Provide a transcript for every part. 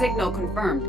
Signal confirmed.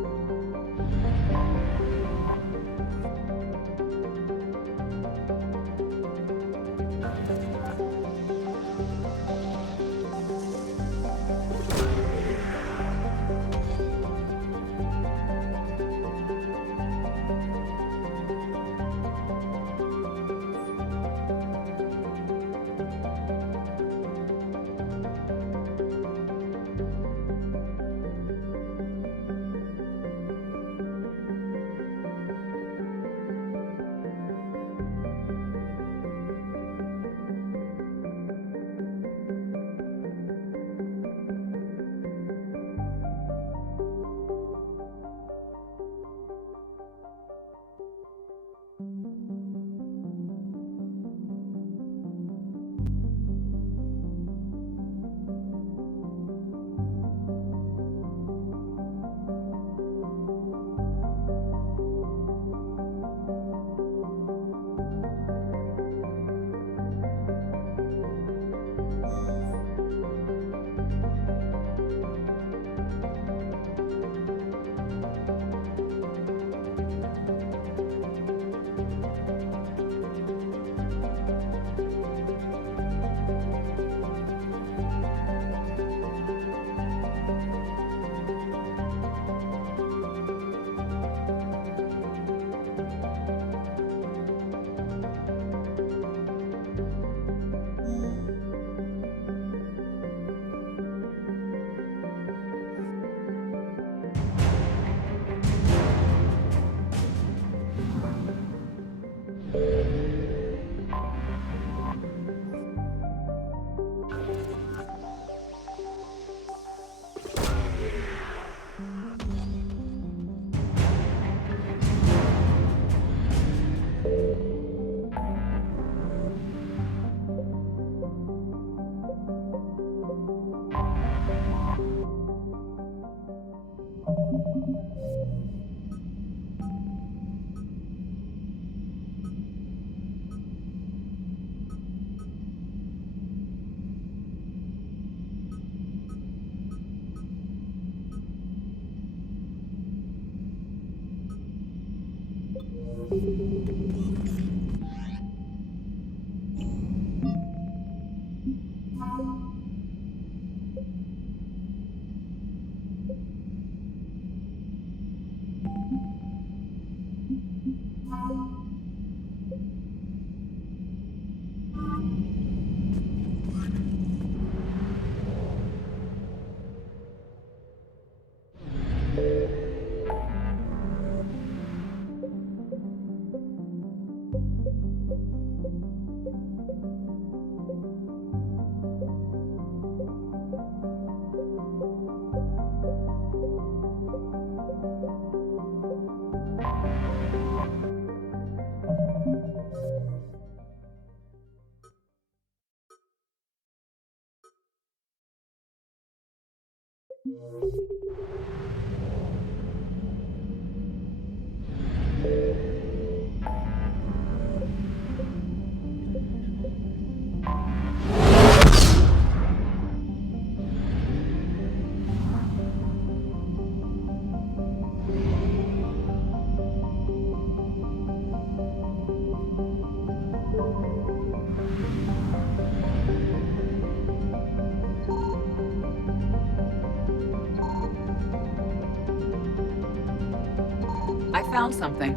I found something.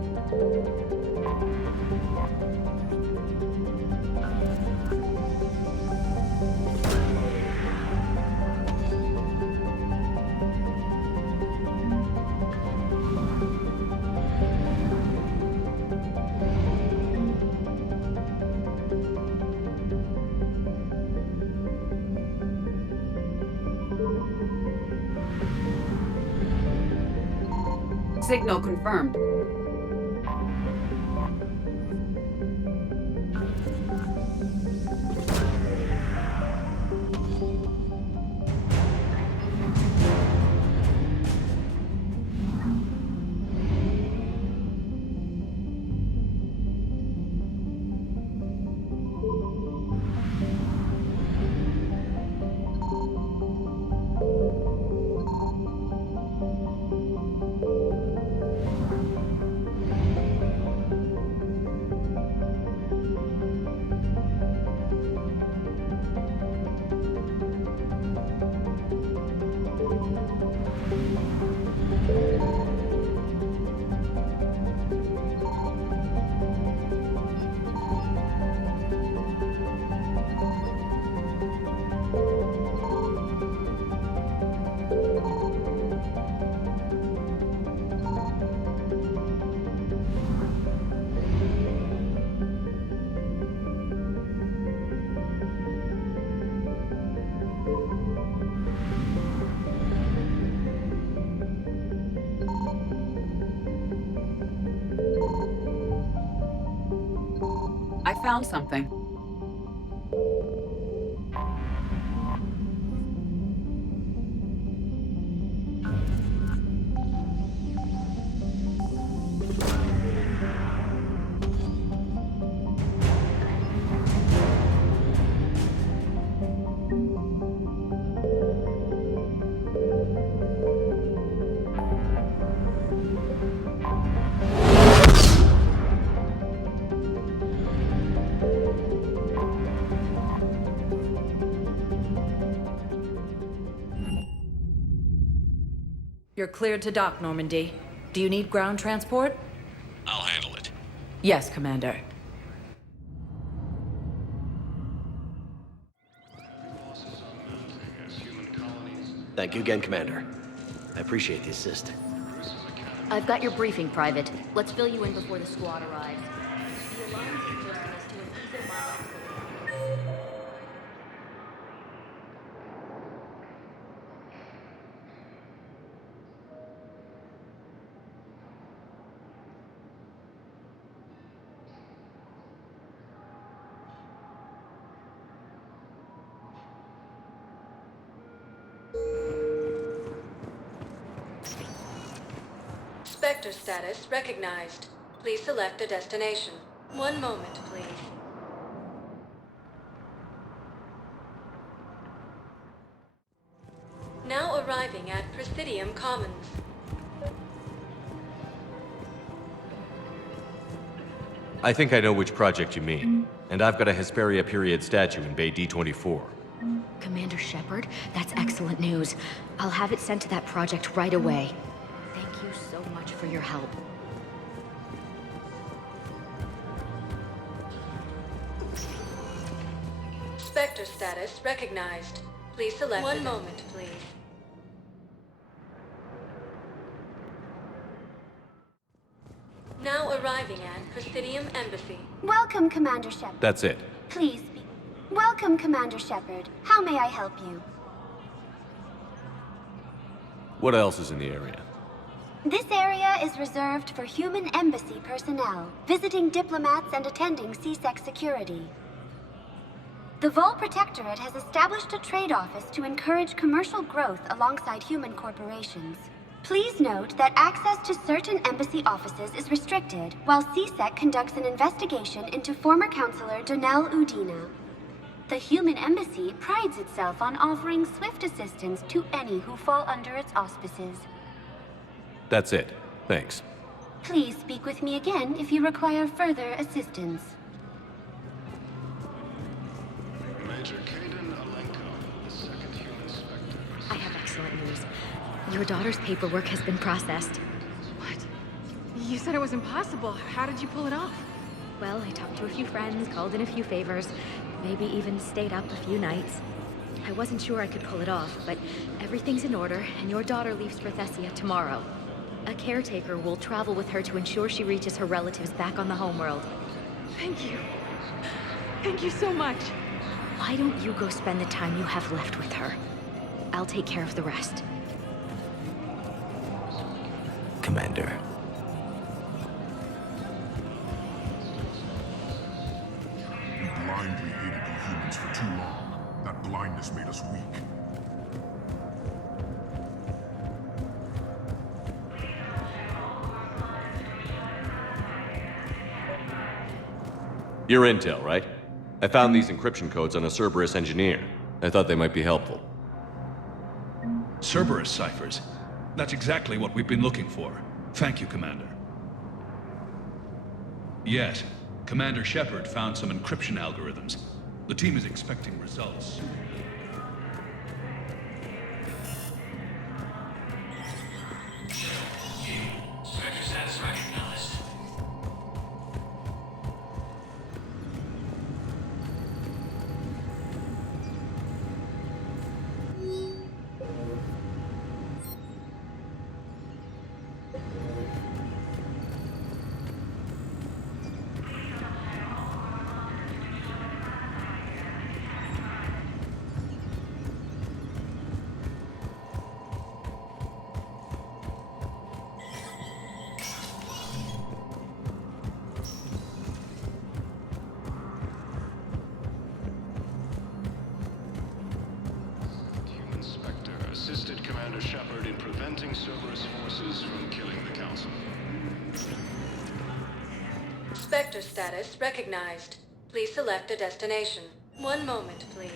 Signal confirmed. found something. You're cleared to dock, Normandy. Do you need ground transport? I'll handle it. Yes, Commander. Thank you again, Commander. I appreciate the assist. I've got your briefing, Private. Let's fill you in before the squad arrives. The Alliance is hosting us to an eco-bio facility. Spectre status recognized. Please select a destination. One moment, please. Now arriving at Presidium Commons. I think I know which project you mean. And I've got a Hesperia period statue in Bay D24. Commander Shepard, that's excellent news. I'll have it sent to that project right away. Thank you so much for your help. Spectre status recognized. Please select one moment, please. Now arriving at Presidium Embassy. Welcome, Commander Shepard. That's it. Please be... Welcome, Commander Shepard. How may I help you? What else is in the area? This area is reserved for human embassy personnel, visiting diplomats and attending CSEC security. The Vol Protectorate has established a trade office to encourage commercial growth alongside human corporations. Please note that access to certain embassy offices is restricted, while CSEC conducts an investigation into former Counselor Donnell Udina. The Human Embassy prides itself on offering swift assistance to any who fall under its auspices. That's it. Thanks. Please speak with me again if you require further assistance. Major Kaden Alenko, the second human Spectre. I have excellent news. Your daughter's paperwork has been processed. What? You said it was impossible. How did you pull it off? Well, I talked to a few friends, called in a few favors, maybe even stayed up a few nights. I wasn't sure I could pull it off, but everything's in order, and your daughter leaves for Thessia tomorrow. A caretaker will travel with her to ensure she reaches her relatives back on the homeworld. Thank you. Thank you so much. Why don't you go spend the time you have left with her? I'll take care of the rest. Commander. We blindly hated you humans for too long. That blindness made us weak. Your intel, right? I found these encryption codes on a Cerberus engineer. I thought they might be helpful. Cerberus ciphers. That's exactly what we've been looking for. Thank you, Commander. Yes, Commander Shepard found some encryption algorithms. The team is expecting results soon. Spectre status recognized. assisted Commander Shepard in preventing Cerberus forces from killing the Council. Spectre status recognized. Please select a destination. One moment, please.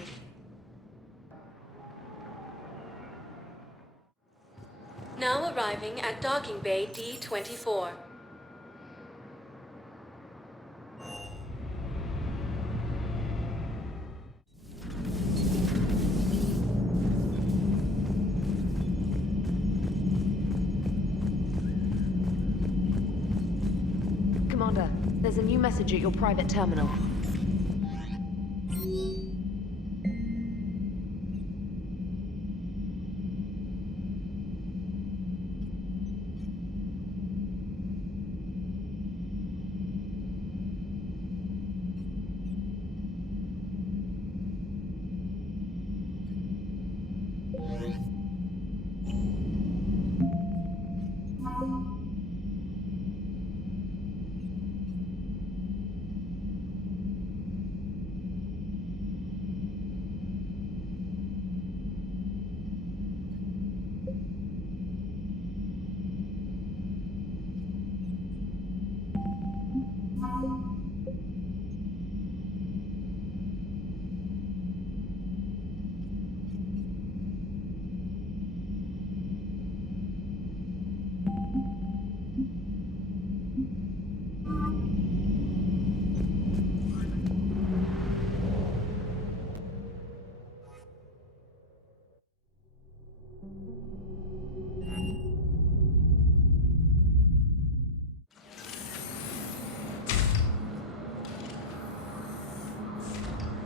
Now arriving at Docking Bay D-24. Commander, there's a new message at your private terminal.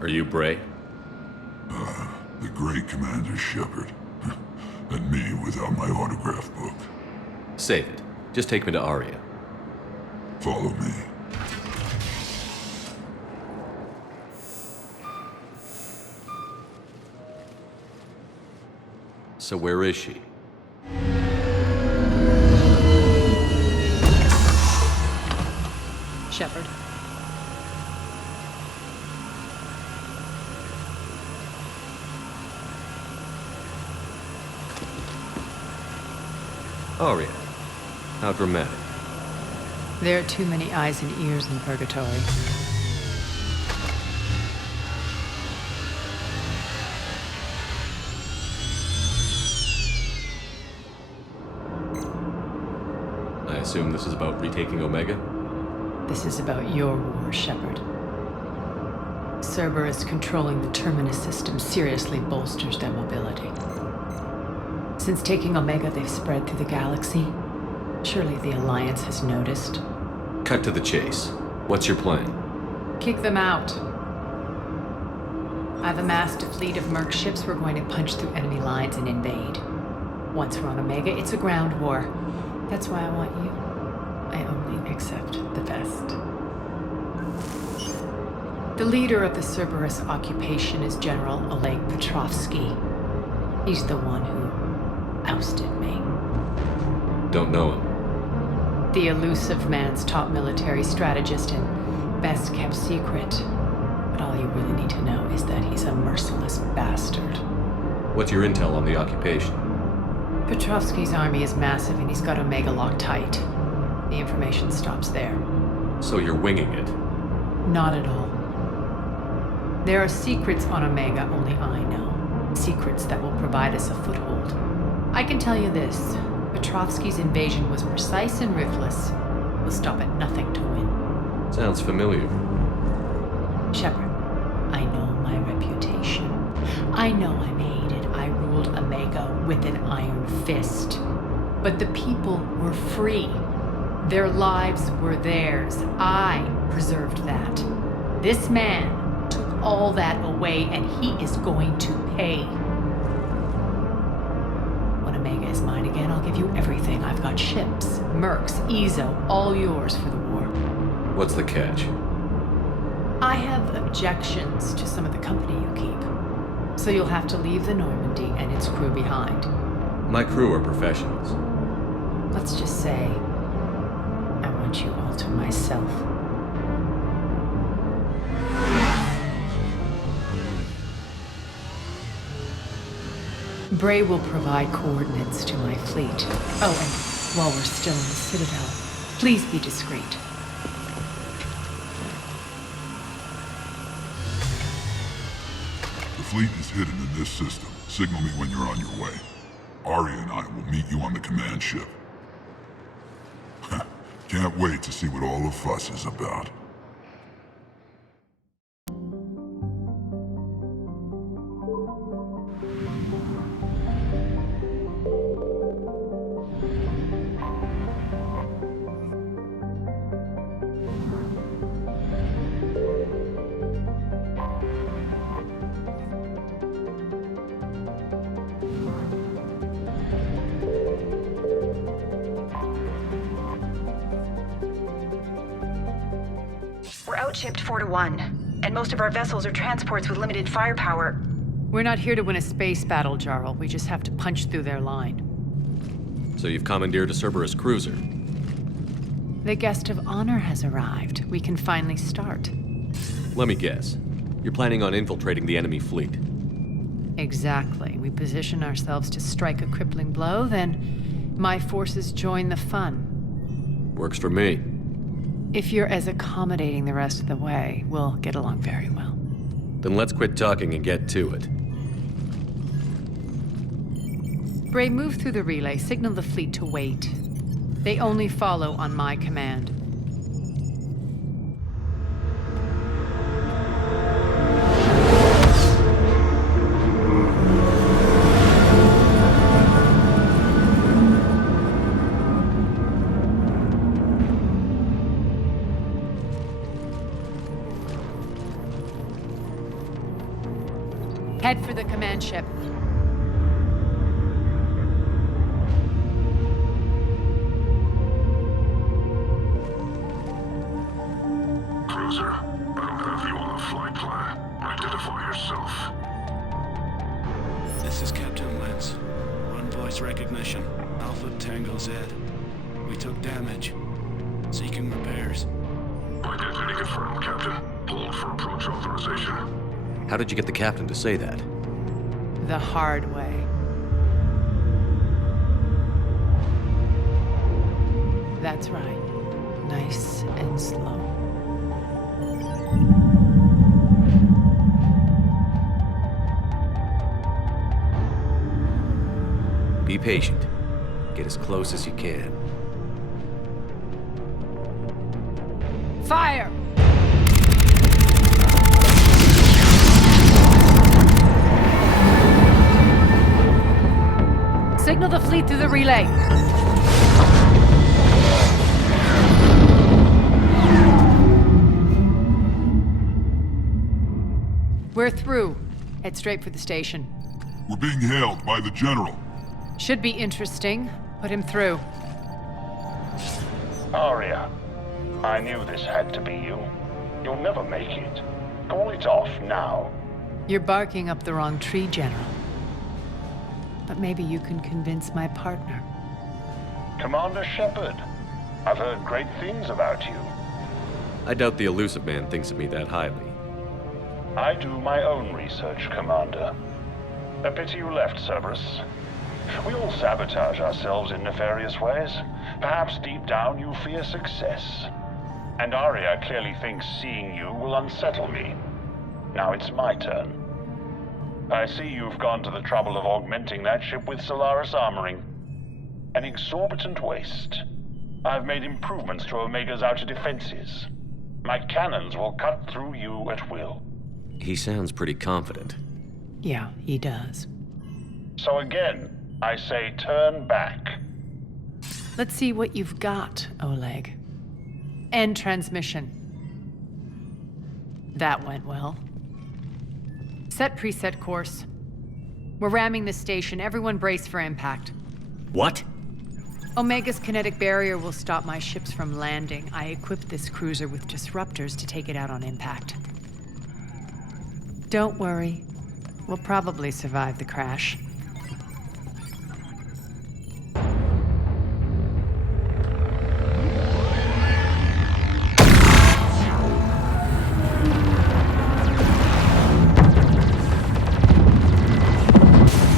Are you Bray? The great Commander Shepard. And me without my autograph book. Save it. Just take me to Aria. Follow me. So where is she? Shepard. Aria. How dramatic. There are too many eyes and ears in Purgatory. I assume this is about retaking Omega? This is about your war, Shepard. Cerberus controlling the Terminus system seriously bolsters their mobility. Since taking Omega, they've spread through the galaxy. Surely the Alliance has noticed. Cut to the chase. What's your plan? Kick them out. I've amassed a fleet of merc ships. We're going to punch through enemy lines and invade. Once we're on Omega, it's a ground war. That's why I want you. I only accept the best. The leader of the Cerberus occupation is General Oleg Petrovsky. He's the one who ousted me. Don't know him. The elusive man's top military strategist and best kept secret. But all you really need to know is that he's a merciless bastard. What's your intel on the occupation? Petrovsky's army is massive and he's got Omega locked tight. The information stops there. So you're winging it? Not at all. There are secrets on Omega only I know. Secrets that will provide us a foothold. I can tell you this. Petrovsky's invasion was precise and ruthless. We'll stop at nothing to win. Sounds familiar. Shepard, I know my reputation. I know I'm hated. I ruled Omega with an iron fist. But the people were free. Their lives were theirs. I preserved that. This man took all that away, and he is going to pay. When Omega is mine again, I'll give you everything. I've got ships, mercs, Ezo, all yours for the war. What's the catch? I have objections to some of the company you keep. So you'll have to leave the Normandy and its crew behind. My crew are professionals. Let's just say, I want you all to myself. Bray will provide coordinates to my fleet. Oh, and while we're still in the Citadel, please be discreet. The fleet is hidden in this system. Signal me when you're on your way. Arya and I will meet you on the command ship. Can't wait to see what all the fuss is about. We're outshipped 4-1, and most of our vessels are transports with limited firepower. We're not here to win a space battle, Jarl. We just have to punch through their line. So you've commandeered a Cerberus cruiser? The guest of honor has arrived. We can finally start. Let me guess. You're planning on infiltrating the enemy fleet? Exactly. We position ourselves to strike a crippling blow, then my forces join the fun. Works for me. If you're as accommodating the rest of the way, we'll get along very well. Then let's quit talking and get to it. Bray, move through the relay. Signal the fleet to wait. They only follow on my command. Head for the command ship. Cruiser, I don't have you on the flight plan. Identify yourself. This is Captain Lentz. Run voice recognition. Alpha Tango Z. We took damage. Seeking repairs. Identity confirmed, Captain. Hold for approach authorization. How did you get the captain to say that? The hard way. That's right. Nice and slow. Be patient. Get as close as you can. Fire! Signal the fleet through the relay. We're through. Head straight for the station. We're being hailed by the General. Should be interesting. Put him through. Arya, I knew this had to be you. You'll never make it. Call it off now. You're barking up the wrong tree, General. But maybe you can convince my partner. Commander Shepard, I've heard great things about you. I doubt the Illusive Man thinks of me that highly. I do my own research, Commander. A pity you left, Cerberus. We all sabotage ourselves in nefarious ways. Perhaps deep down you fear success. And Arya clearly thinks seeing you will unsettle me. Now it's my turn. I see you've gone to the trouble of augmenting that ship with Solaris armoring. An exorbitant waste. I've made improvements to Omega's outer defenses. My cannons will cut through you at will. He sounds pretty confident. Yeah, he does. So again, I say turn back. Let's see what you've got, Oleg. End transmission. That went well. Set preset course. We're ramming the station. Everyone brace for impact. What? Omega's kinetic barrier will stop my ships from landing. I equipped this cruiser with disruptors to take it out on impact. Don't worry. We'll probably survive the crash.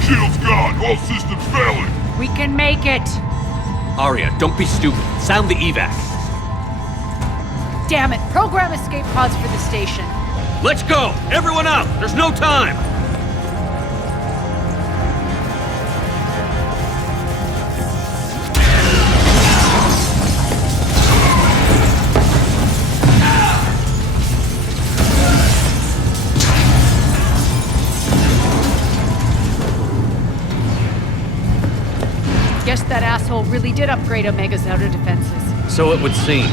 Shields go! on! All systems failing! We can make it! Aria, don't be stupid. Sound the evac. Damn it! Program escape pods for the station. Let's go! Everyone out! There's no time! Guess that asshole really did upgrade Omega's outer defenses. So it would seem.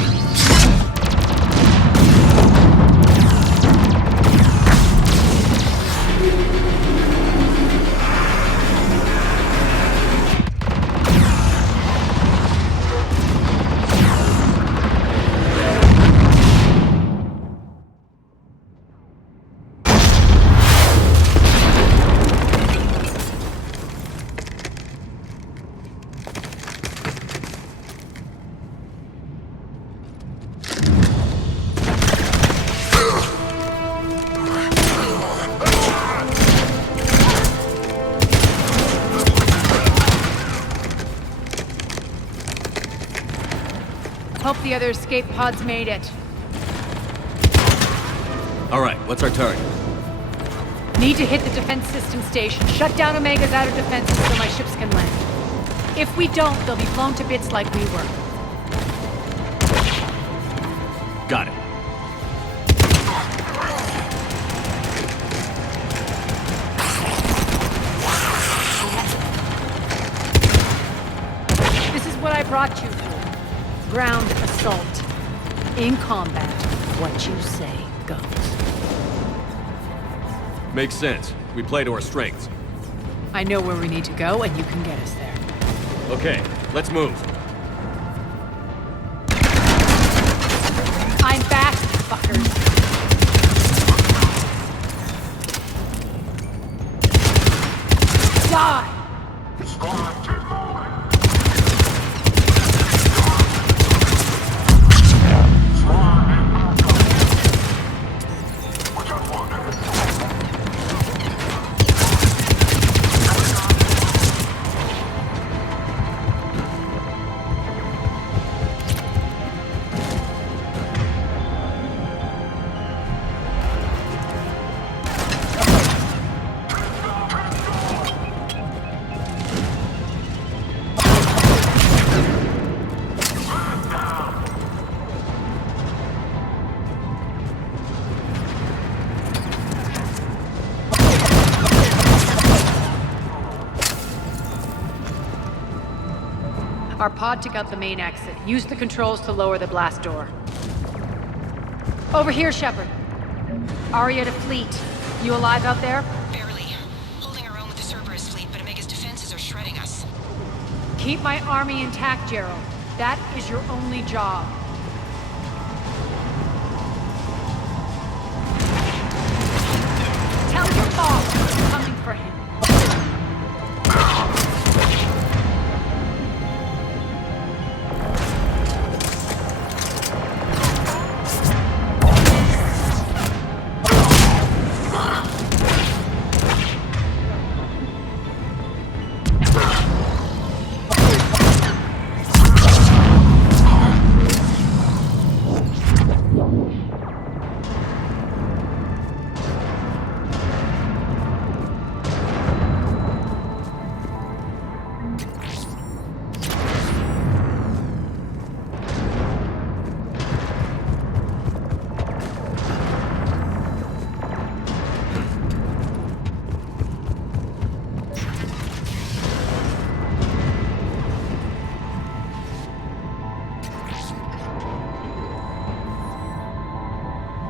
Hope the other escape pods made it. Alright, what's our target? Need to hit the defense system station. Shut down Omega's outer defenses so my ships can land. If we don't, they'll be blown to bits like we were. Got it. This is what I brought you for. Ground assault. In combat, what you say goes. Makes sense. We play to our strengths. I know where we need to go, and you can get us there. Okay, let's move. I'm back, fuckers. Die! Our pod took out the main exit. Use the controls to lower the blast door. Over here, Shepard. Aria to fleet. You alive out there? Barely. Holding our own with the Cerberus fleet, but Omega's defenses are shredding us. Keep my army intact, Gerald. That is your only job. Tell your boss we're coming for him.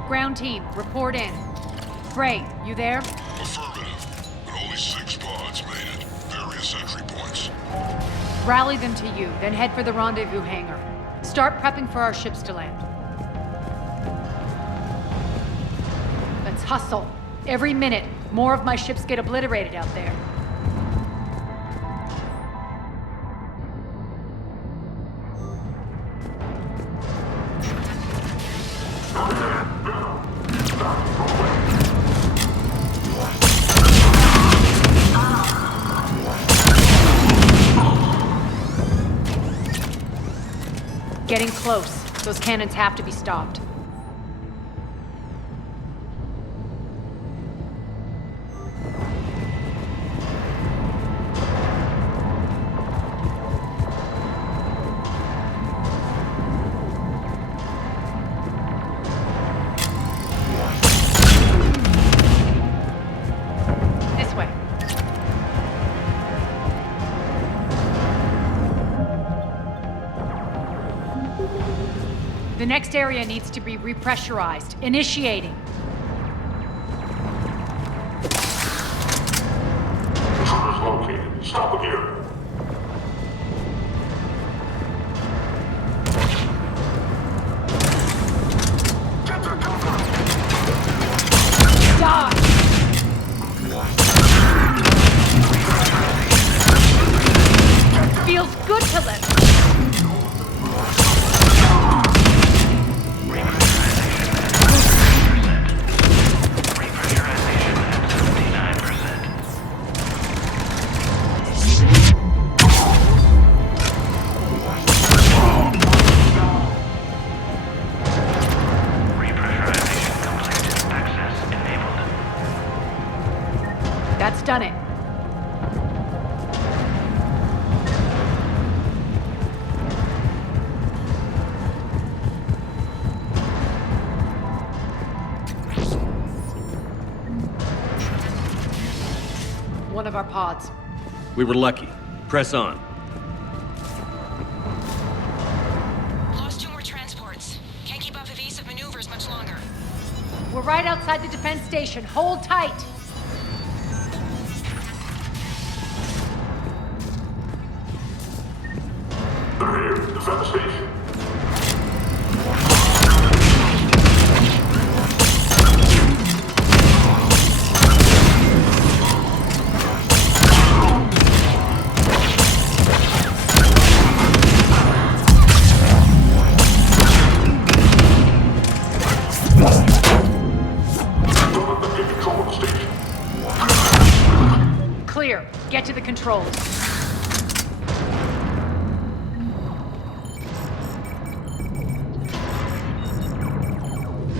Ground team, report in. Frey, you there? Affirmative. But only 6 pods made it. Various entry points. Rally them to you, then head for the rendezvous hangar. Start prepping for our ships to land. Let's hustle. Every minute, more of my ships get obliterated out there. getting close. Those cannons have to be stopped. This way. The next area needs to be repressurized. Initiating. Intruders located. Stop them here. Die! Feels good to live. That's done it. One of our pods. We were lucky. Press on. Lost 2 more transports. Can't keep up evasive maneuvers much longer. We're right outside the defense station. Hold tight. They're here. Defend the station. Clear. Get to the controls.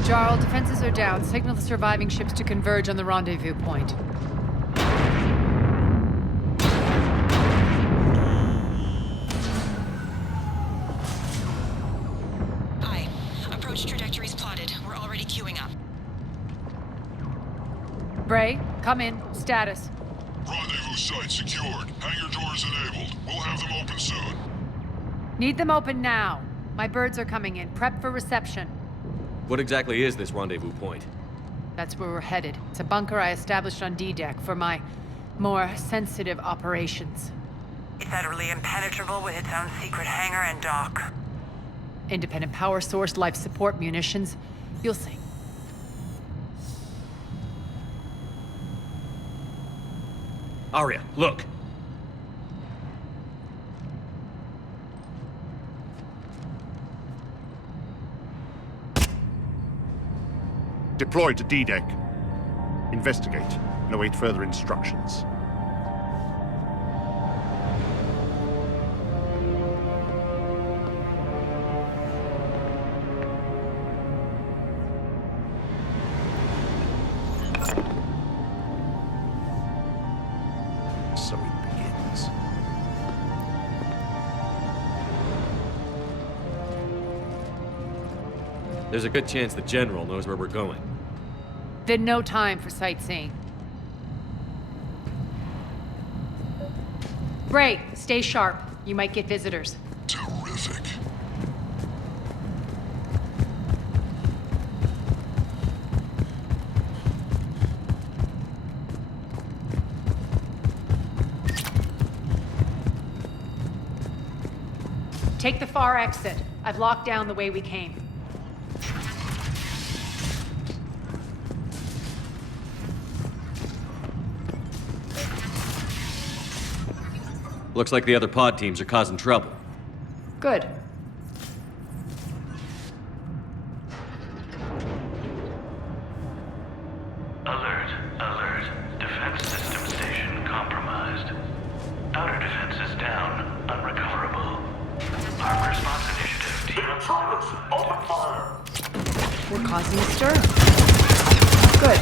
Jarl, defenses are down. Signal the surviving ships to converge on the rendezvous point. Aye. Approach trajectories plotted. We're already queuing up. Bray, come in. Status. Rendezvous site secured. Hangar doors enabled. We'll have them open soon. Need them open now. My birds are coming in. Prep for reception. What exactly is this rendezvous point? That's where we're headed. It's a bunker I established on D-Deck for my more sensitive operations. It's utterly impenetrable with its own secret hangar and dock. Independent power source, life support, munitions. You'll see. Arya, look. Deploy to D-Deck. Investigate and await further instructions. So it begins. There's a good chance the General knows where we're going. Then no time for sightseeing. Bray, stay sharp. You might get visitors. Terrific. Take the far exit. I've locked down the way we came. Looks like the other pod teams are causing trouble. Good. Alert, alert. Defense system station compromised. Outer defenses down, unrecoverable. Armed response initiative We're causing a stir. Good.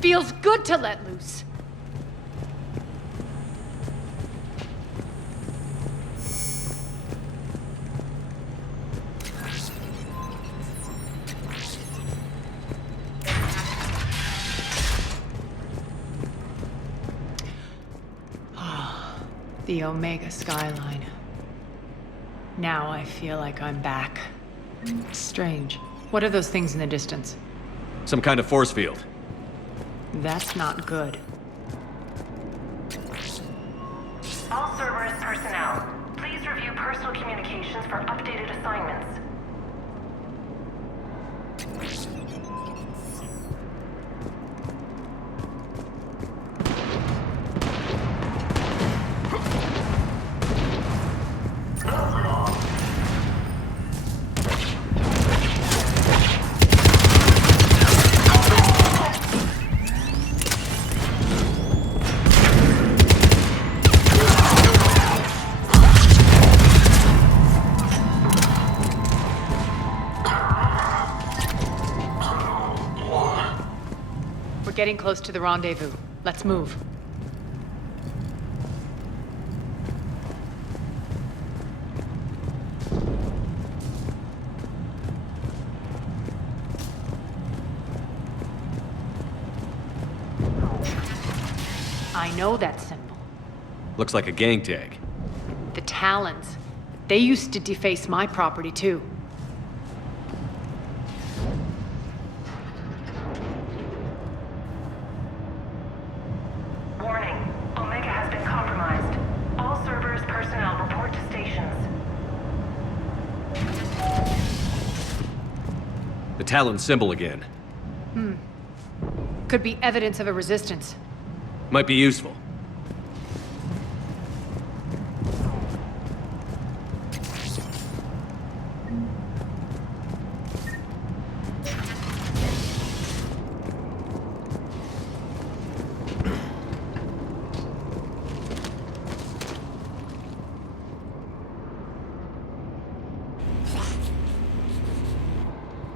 Feels good to let loose. The Omega skyline. Now I feel like I'm back. Strange. What are those things in the distance? Some kind of force field. That's not good. All Cerberus personnel, please review personal communications for updated assignments. Getting close to the rendezvous. Let's move. I know that symbol. Looks like a gang tag. The Talons. They used to deface my property too. Talon symbol again. Could be evidence of a resistance. Might be useful.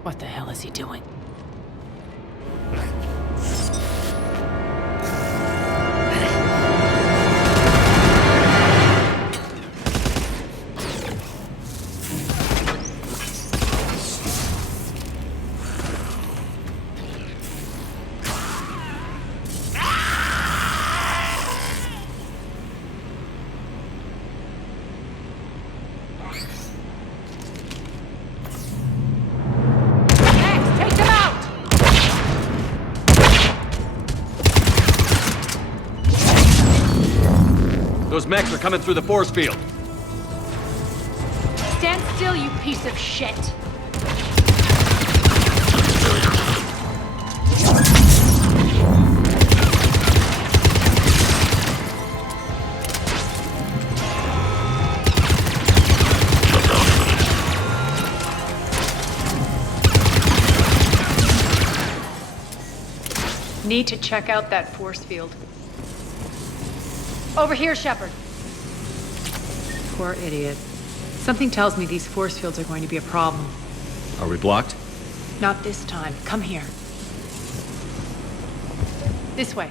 What the hell is he doing? Those mechs are coming through the force field. Stand still, you piece of shit! Need to check out that force field. Over here, Shepard. Poor idiot. Something tells me these force fields are going to be a problem. Are we blocked? Not this time. Come here. This way.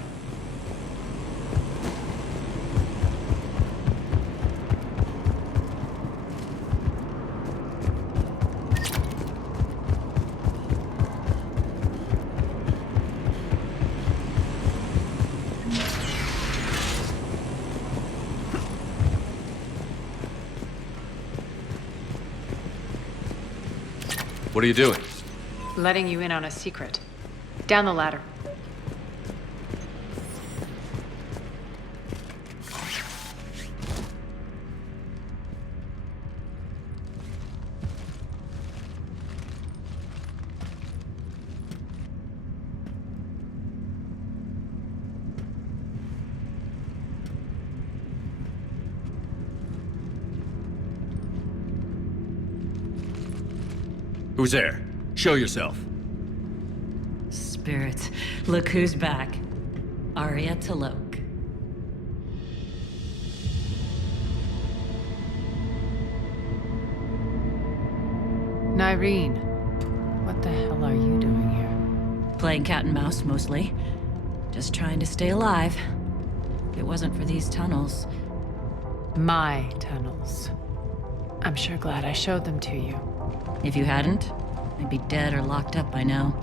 What are you doing? Letting you in on a secret. Down the ladder. Who's there? Show yourself. Spirits, look who's back. Arya T'Loak. Nyreen, what the hell are you doing here? Playing cat and mouse, mostly. Just trying to stay alive. If it wasn't for these tunnels... My tunnels. I'm sure glad I showed them to you. If you hadn't, I'd be dead or locked up by now.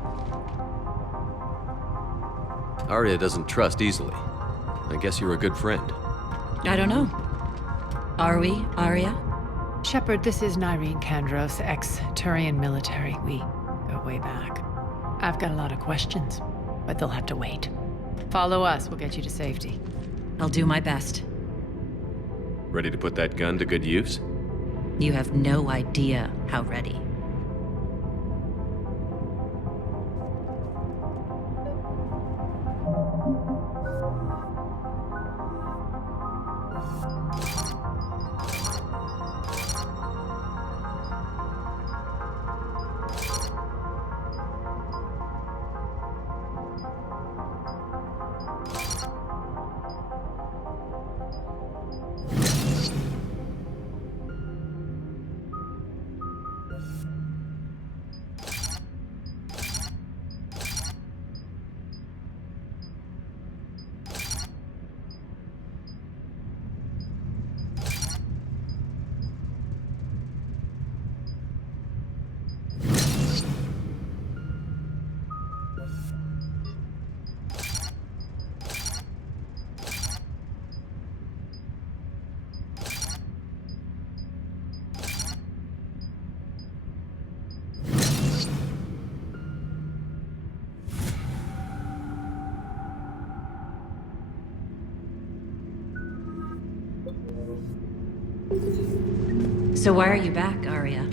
Arya doesn't trust easily. I guess you're a good friend. I don't know. Are we, Arya? Shepard, this is Nyreen Kandros, ex-Turian military. We go way back. I've got a lot of questions, but they'll have to wait. Follow us, we'll get you to safety. I'll do my best. Ready to put that gun to good use? You have no idea how ready. So why are you back, Arya?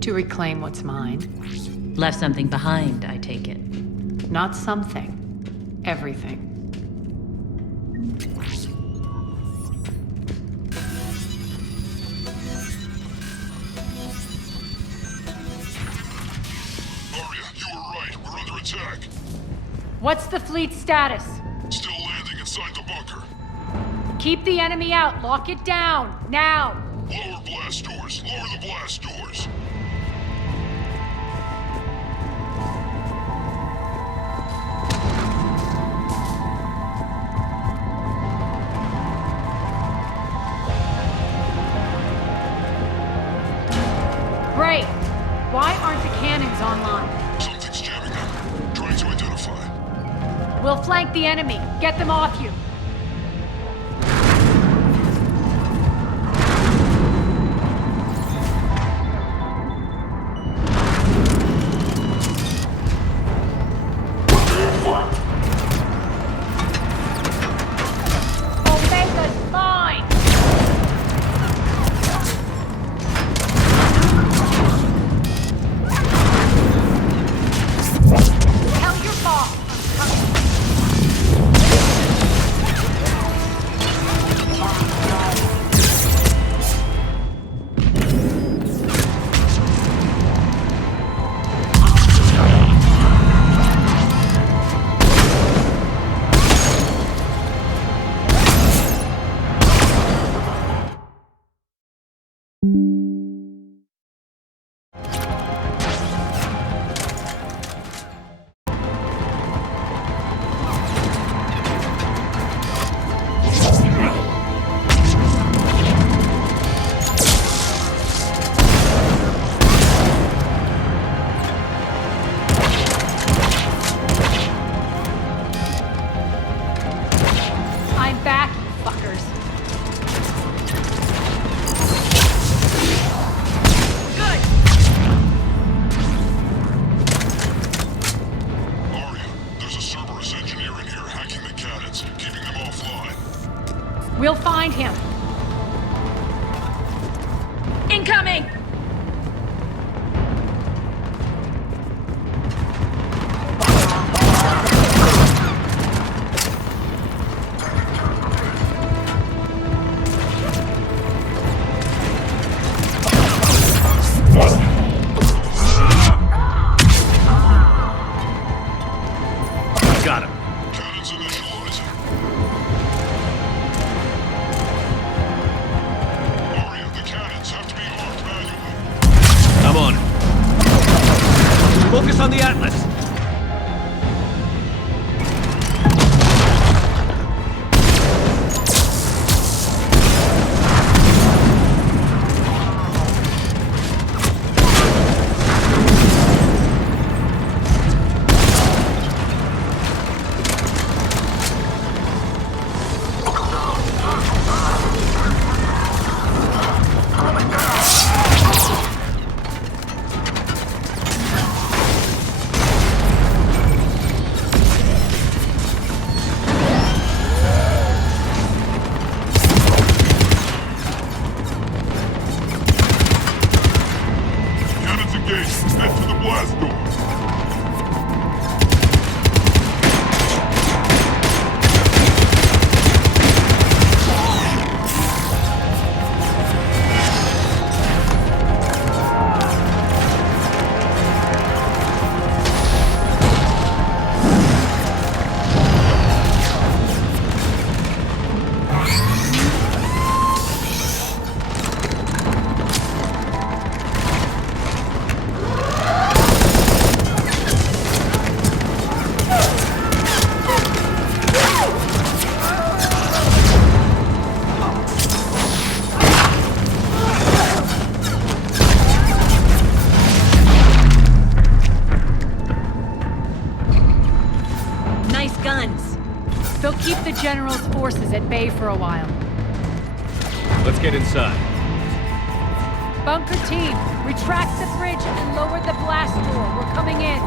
To reclaim what's mine. Left something behind, I take it. Not something. Everything. Arya, you were right. We're under attack. What's the fleet's status? Still landing inside the bunker. Keep the enemy out. Lock it down. Now. Lower blast doors. Lower the blast doors. Great. Why aren't the cannons online? Something's jamming them. Trying to identify. We'll flank the enemy. Get them off you. We'll find him. Incoming! bay for a while. Let's get inside. Bunker team, retract the bridge and lower the blast door. We're coming in.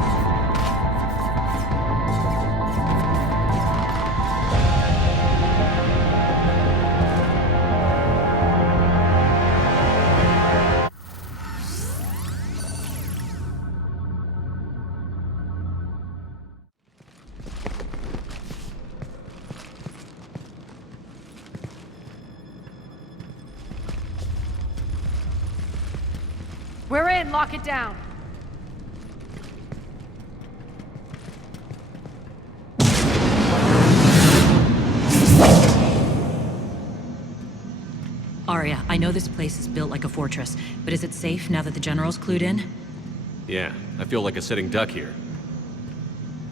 We're in, lock it down. Arya, I know this place is built like a fortress, but is it safe now that the General's clued in? Yeah, I feel like a sitting duck here.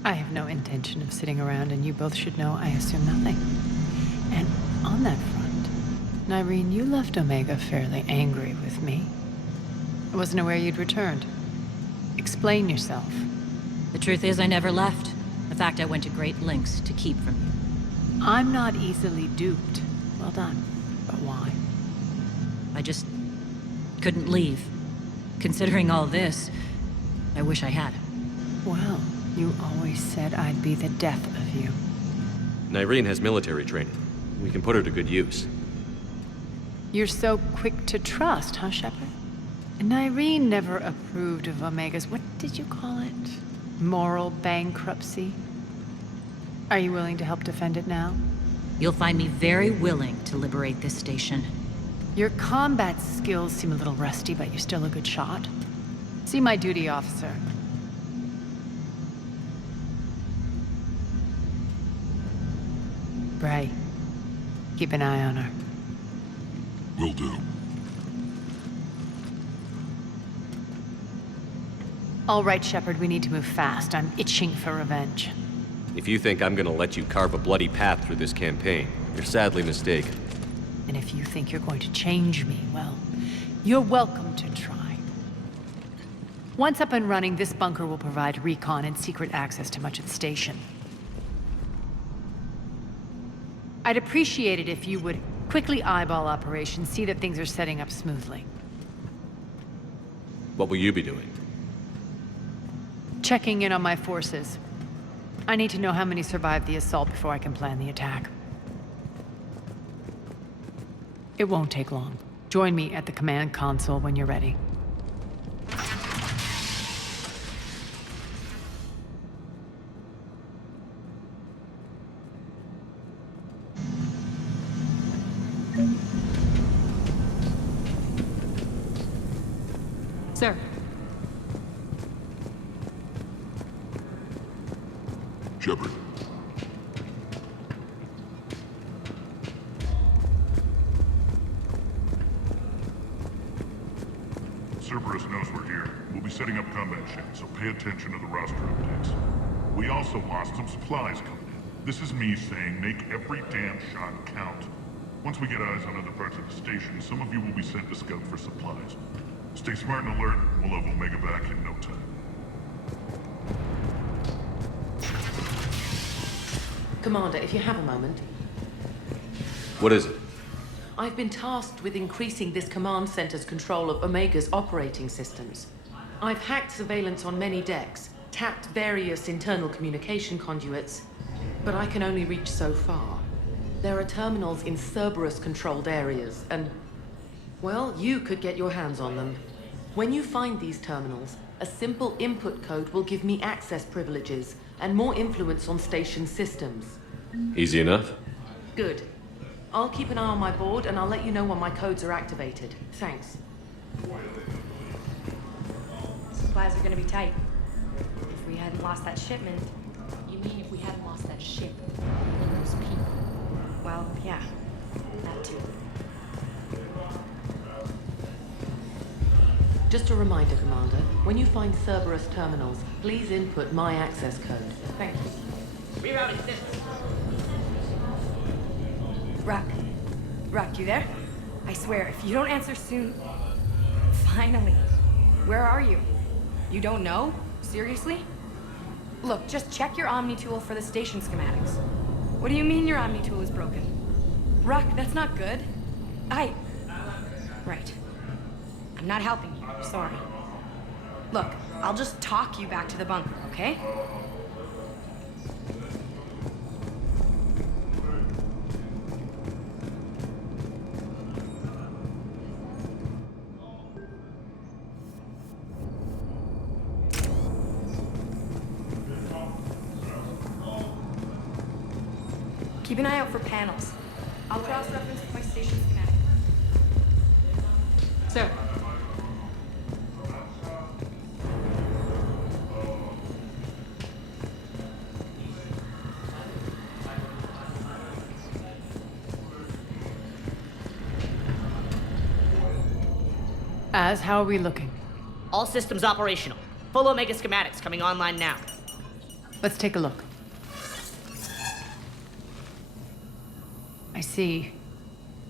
I have no intention of sitting around, and you both should know I assume nothing. And on that front, Nyreen, you left Omega fairly angry with me. I wasn't aware you'd returned. Explain yourself. The truth is, I never left. In fact, I went to great lengths to keep from you. I'm not easily duped. Well done. But why? I just couldn't leave. Considering all this, I wish I had. Well, you always said I'd be the death of you. Nyreen has military training. We can put her to good use. You're so quick to trust, huh, Shepard? Nyreen never approved of Omega's, what did you call it? Moral bankruptcy? Are you willing to help defend it now? You'll find me very willing to liberate this station. Your combat skills seem a little rusty, but you're still a good shot. See my duty officer. Bray, keep an eye on her. Will do. All right, Shepard, we need to move fast. I'm itching for revenge. If you think I'm gonna let you carve a bloody path through this campaign, you're sadly mistaken. And if you think you're going to change me, well, you're welcome to try. Once up and running, this bunker will provide recon and secret access to much of the station. I'd appreciate it if you would quickly eyeball operations, see that things are setting up smoothly. What will you be doing? Checking in on my forces. I need to know how many survived the assault before I can plan the attack. It won't take long. Join me at the command console when you're ready. Sir. Shepard. Cerberus knows we're here. We'll be setting up combat ships, so pay attention to the roster updates. We also lost some supplies coming in. This is me saying make every damn shot count. Once we get eyes on other parts of the station, some of you will be sent to scout for supplies. Stay smart and alert, we'll have Omega back in no time. Commander, if you have a moment. What is it? I've been tasked with increasing this command center's control of Omega's operating systems. I've hacked surveillance on many decks, tapped various internal communication conduits, but I can only reach so far. There are terminals in Cerberus-controlled areas, and, well, you could get your hands on them. When you find these terminals, a simple input code will give me access privileges and more influence on station systems. Easy enough? Good. I'll keep an eye on my board, and I'll let you know when my codes are activated. Thanks. Supplies are gonna be tight. If we hadn't lost that shipment... You mean if we hadn't lost that ship and those people? Well, yeah. That too. Just a reminder, Commander. When you find Cerberus terminals, please input my access code. Thank you. Rerouting systems. Rock, you there? I swear, if you don't answer soon... Finally. Where are you? You don't know? Seriously? Look, just check your Omni tool for the station schematics. What do you mean your Omni tool is broken? Ruck, that's not good. Right. I'm not helping you. Sorry. Look, I'll just talk you back to the bunker, okay? Keep an eye out for panels. I'll cross-reference with my station schematic. Sir. How are we looking? All systems operational. Full Omega schematics coming online now. Let's take a look. I see.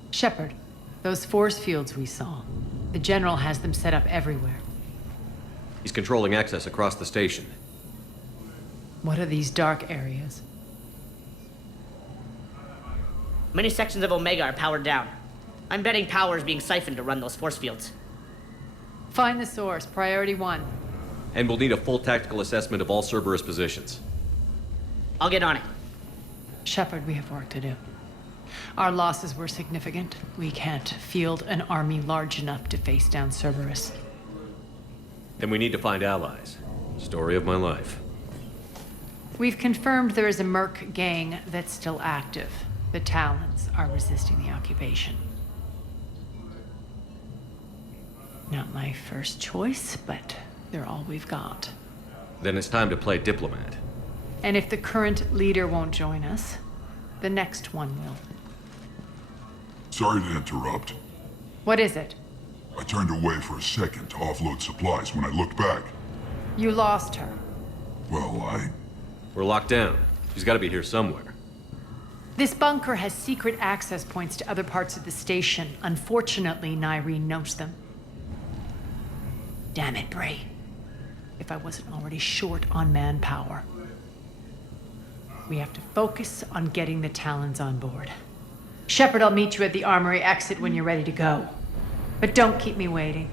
Shepard, those force fields we saw. The General has them set up everywhere. He's controlling access across the station. What are these dark areas? Many sections of Omega are powered down. I'm betting power is being siphoned to run those force fields. Find the source, priority 1. And we'll need a full tactical assessment of all Cerberus positions. I'll get on it. Shepard, we have work to do. Our losses were significant. We can't field an army large enough to face down Cerberus. Then we need to find allies. Story of my life. We've confirmed there is a Merc gang that's still active. The Talons are resisting the occupation. Not my first choice, but they're all we've got. Then it's time to play diplomat. And if the current leader won't join us, the next one will. Sorry to interrupt. What is it? I turned away for a second to offload supplies. When I looked back, You lost her. well, We're locked down. She's got to be here somewhere. This bunker has secret access points to other parts of the station. Unfortunately, Nyreen knows them. Damn it, Bray. If I wasn't already short on manpower. We have to focus on getting the Talons on board. Shepard, I'll meet you at the armory exit when you're ready to go. But don't keep me waiting.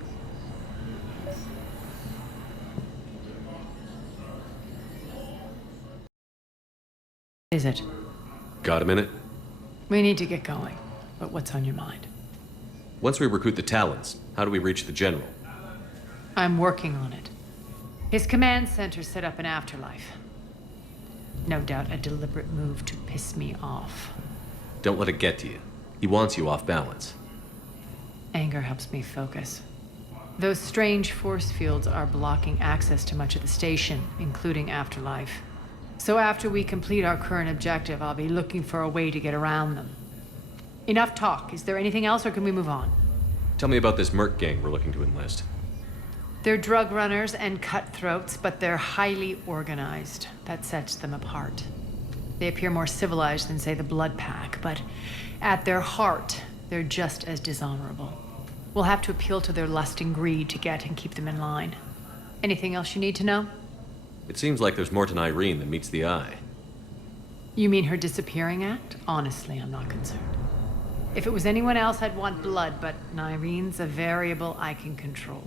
Is it? Got a minute? We need to get going. But what's on your mind? Once we recruit the Talons, how do we reach the General? I'm working on it. His command center set up an afterlife. No doubt a deliberate move to piss me off. Don't let it get to you. He wants you off balance. Anger helps me focus. Those strange force fields are blocking access to much of the station, including afterlife. So after we complete our current objective, I'll be looking for a way to get around them. Enough talk. Is there anything else, or can we move on? Tell me about this Merc gang we're looking to enlist. They're drug runners and cutthroats, but they're highly organized. That sets them apart. They appear more civilized than, say, the Blood Pack, but at their heart, they're just as dishonorable. We'll have to appeal to their lust and greed to get and keep them in line. Anything else you need to know? It seems like there's more to Nyreen than meets the eye. You mean her disappearing act? Honestly, I'm not concerned. If it was anyone else, I'd want blood, but Nyreen's a variable I can control.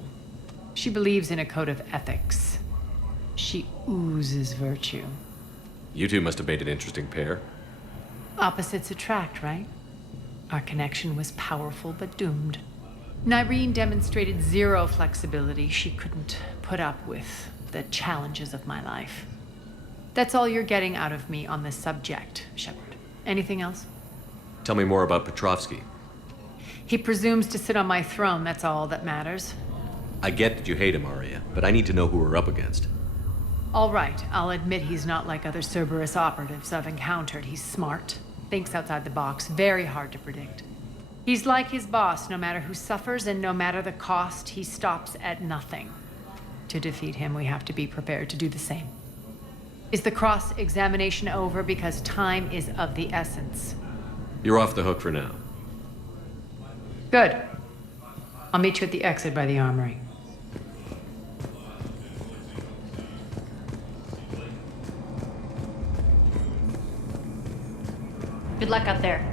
She believes in a code of ethics. She oozes virtue. You two must have made an interesting pair. Opposites attract, right? Our connection was powerful but doomed. Nyreen demonstrated zero flexibility. She couldn't put up with the challenges of my life. That's all you're getting out of me on this subject, Shepard. Anything else? Tell me more about Petrovsky. He presumes to sit on my throne, that's all that matters. I get that you hate him, Arya, but I need to know who we're up against. All right, I'll admit he's not like other Cerberus operatives I've encountered. He's smart, thinks outside the box, very hard to predict. He's like his boss, no matter who suffers and no matter the cost, he stops at nothing. To defeat him, we have to be prepared to do the same. Is the cross-examination over? Because time is of the essence. You're off the hook for now. Good. I'll meet you at the exit by the armory. Good luck out there.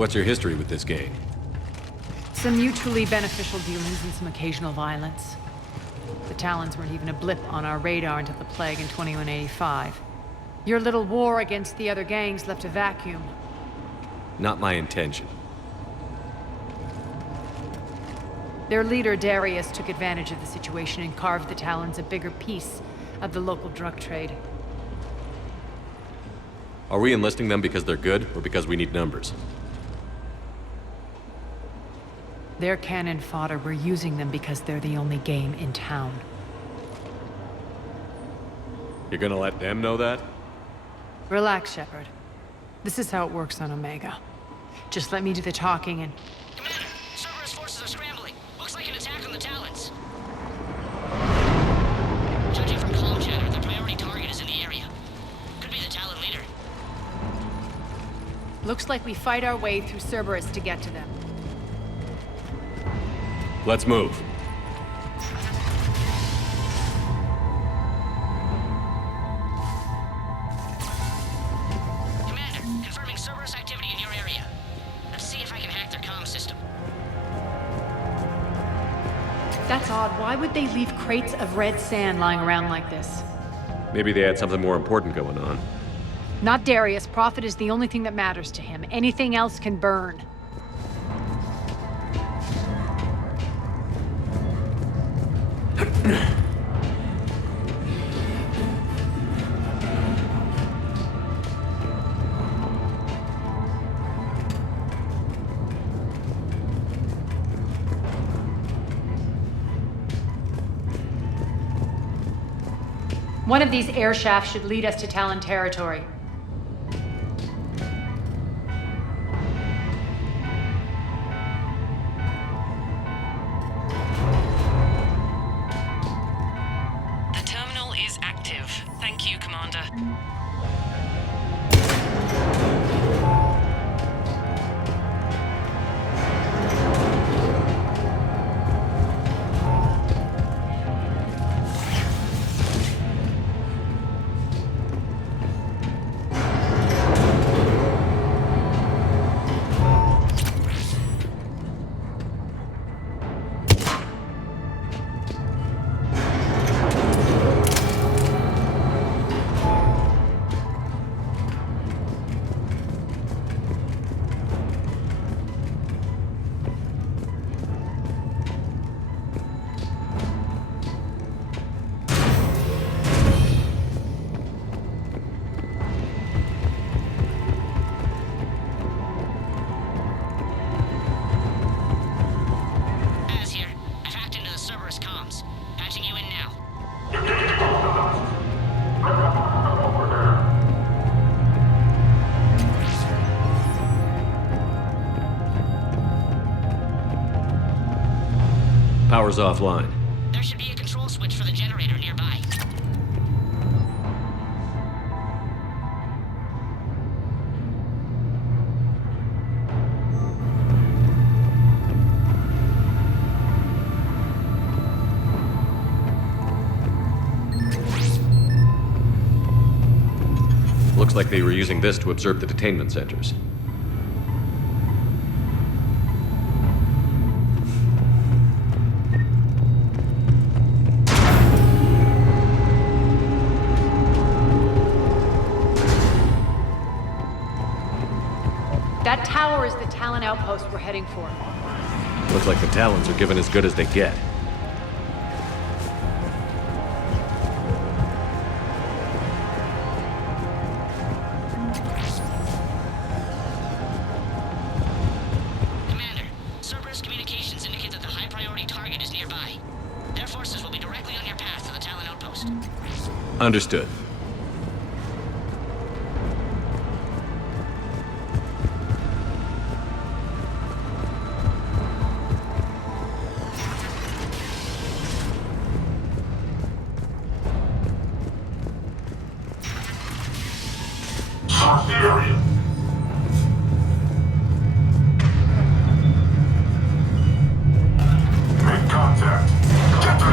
What's your history with this gang? Some mutually beneficial dealings and some occasional violence. The Talons weren't even a blip on our radar until the plague in 2185. Your little war against the other gangs left a vacuum. Not my intention. Their leader, Darius, took advantage of the situation and carved the Talons a bigger piece of the local drug trade. Are we enlisting them because they're good, or because we need numbers? They're cannon fodder. We're using them because they're the only game in town. You're gonna let them know that? Relax, Shepard. This is how it works on Omega. Just let me do the talking and... Commander, Cerberus forces are scrambling. Looks like an attack on the Talons. Judging from comm chatter, the priority target is in the area. Could be the Talon leader. Looks like we fight our way through Cerberus to get to them. Let's move. Commander, confirming Cerberus activity in your area. Let's see if I can hack their comm system. That's odd. Why would they leave crates of red sand lying around like this? Maybe they had something more important going on. Not Darius. Profit is the only thing that matters to him. Anything else can burn. One of these air shafts should lead us to Talon territory. The terminal is active. Thank you, Commander. Power's offline. There should be a control switch for the generator nearby. Looks like they were using this to observe the detainment centers. That tower is the Talon outpost we're heading for. Looks like the Talons are given as good as they get. Commander, Cerberus communications indicate that the high-priority target is nearby. Their forces will be directly on your path to the Talon outpost. Understood. Make contact. Get the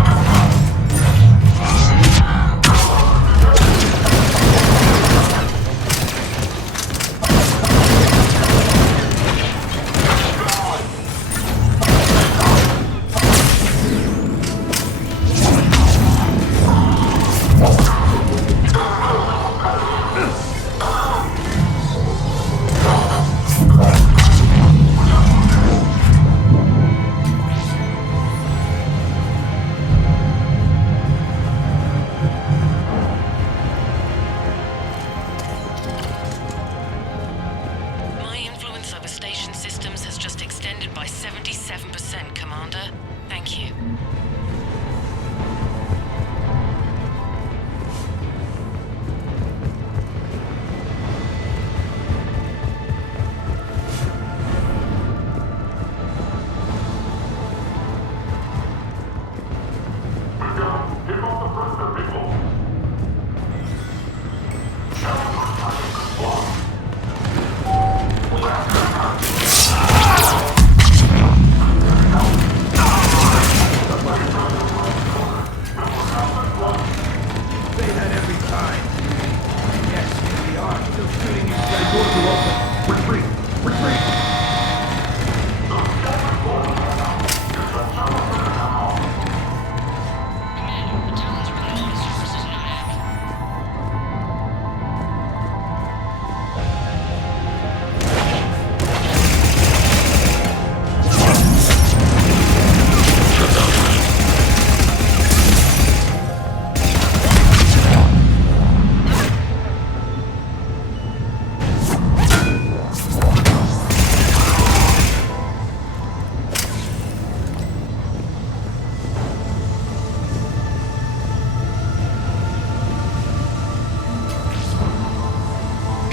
Commander. Thank you.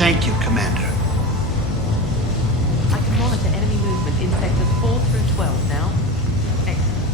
Thank you, Commander. I can monitor enemy movement in sectors 4 through 12 now. Excellent.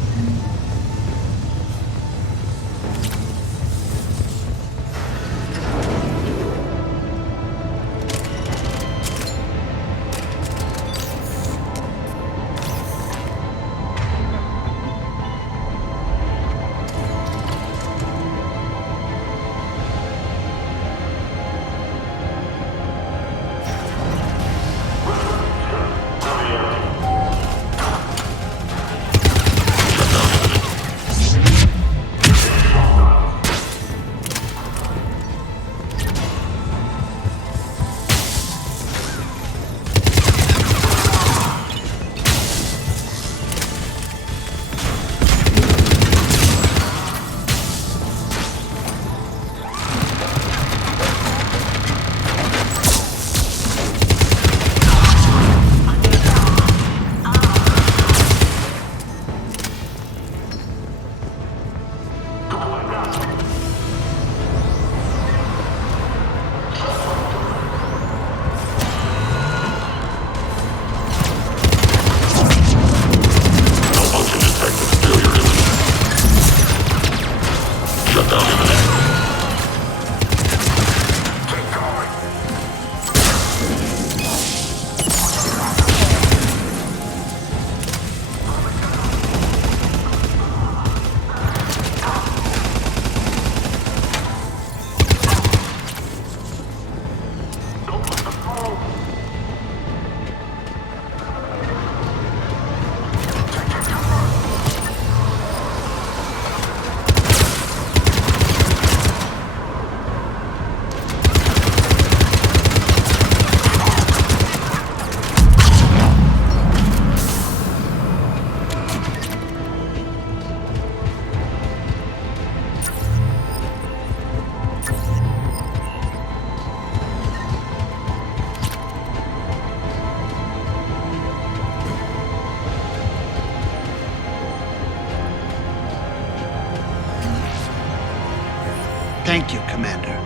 Thank you, Commander.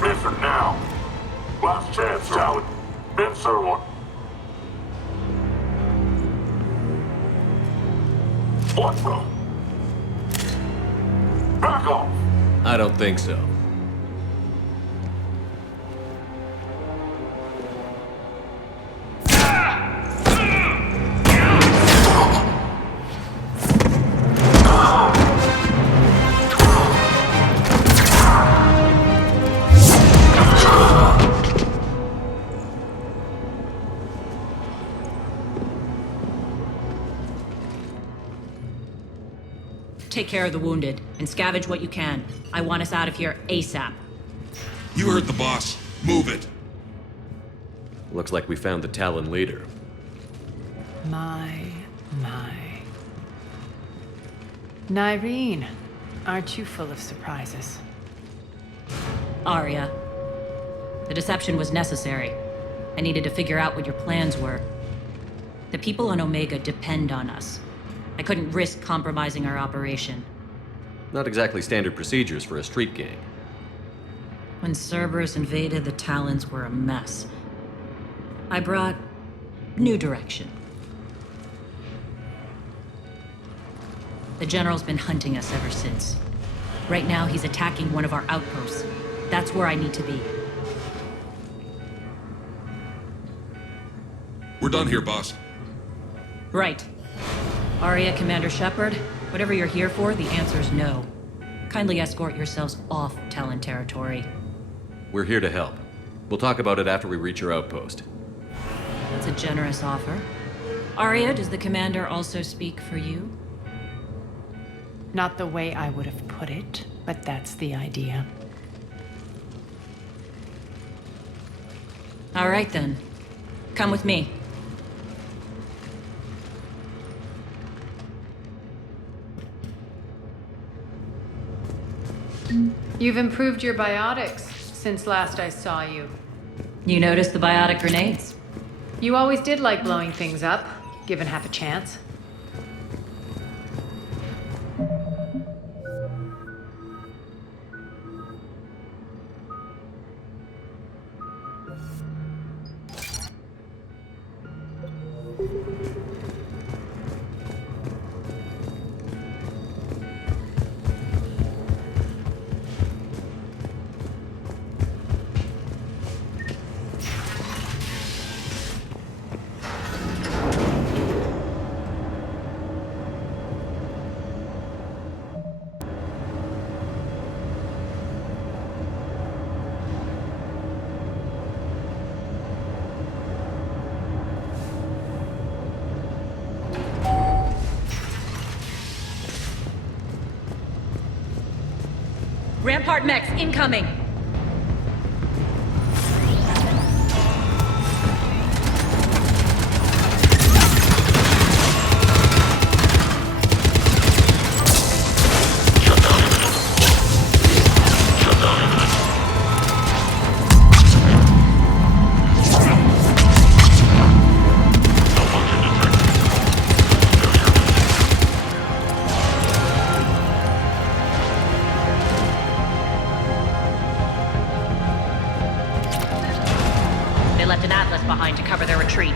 Listen now. Last chance, Talon. Answer one. What the? Back off. I don't think so. Take care of the wounded, and scavenge what you can. I want us out of here ASAP. You heard the boss. Move it. Looks like we found the Talon leader. My. Nyreen, aren't you full of surprises? Arya, The deception was necessary. I needed to figure out what your plans were. The people on Omega depend on us. I couldn't risk compromising our operation. Not exactly standard procedures for a street gang. When Cerberus invaded, the Talons were a mess. I brought new direction. The General's been hunting us ever since. Right now, he's attacking one of our outposts. That's where I need to be. We're done here, boss. Right. Aria, Commander Shepard, whatever you're here for, the answer's no. Kindly escort yourselves off Talon territory. We're here to help. We'll talk about it after we reach your outpost. That's a generous offer. Aria, does the Commander also speak for you? Not the way I would have put it, but that's the idea. All right, then. Come with me. You've improved your biotics since last I saw you. You noticed the biotic grenades? You always did like blowing things up, given half a chance. Rampart mechs incoming! behind to cover their retreat.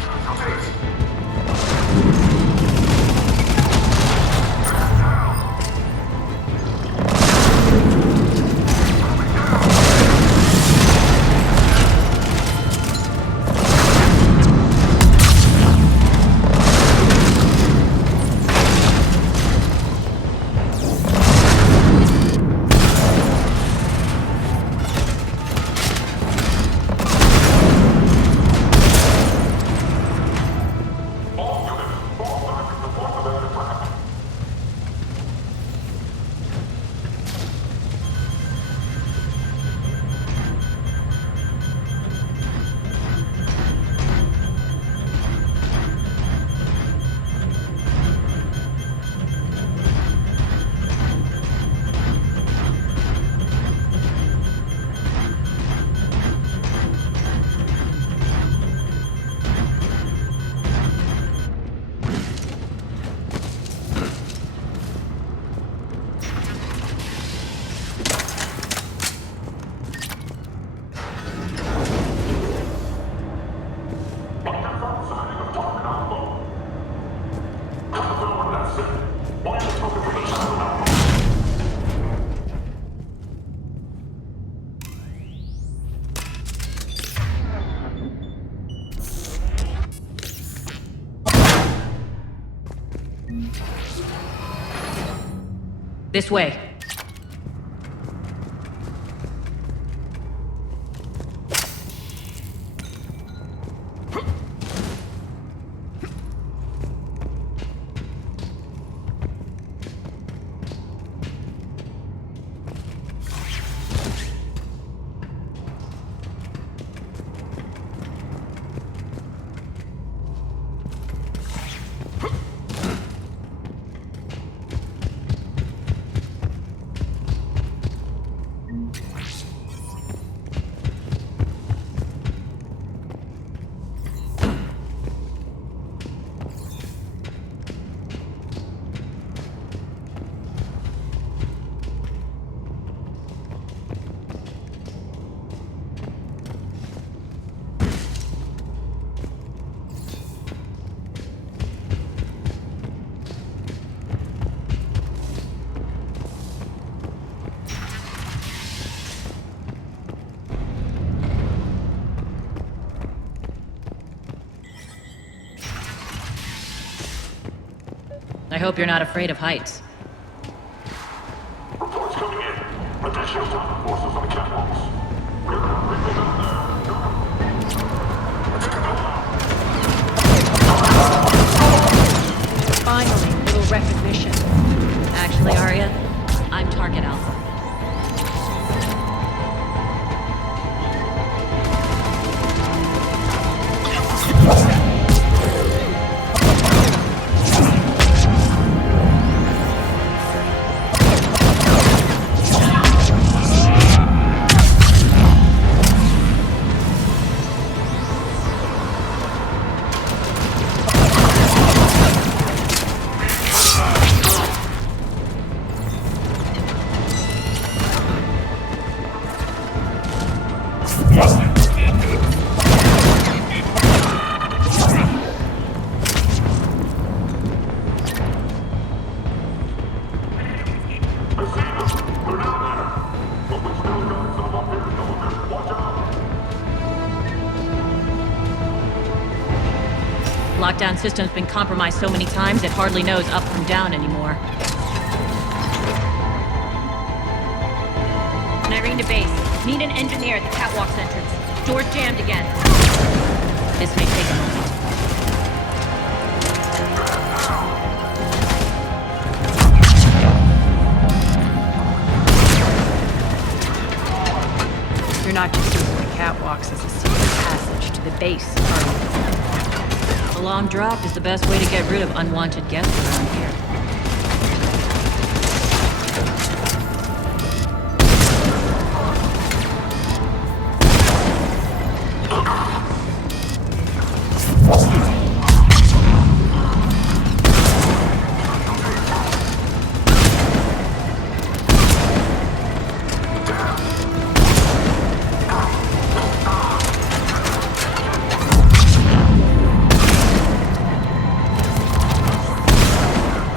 This way. hope you're not afraid of heights. Reports coming in. Additional task forces on the catwalks. Finally, a little recognition. Actually, Arya, I'm Target Alpha. Lockdown system's been compromised so many times it hardly knows up from down anymore. Nyreen to base. Need an engineer at the catwalk's entrance. Door's jammed again. This may take a moment. You're not just using the catwalks as a secret passage to the base, are you? Alarm dropped is the best way to get rid of unwanted guests around here.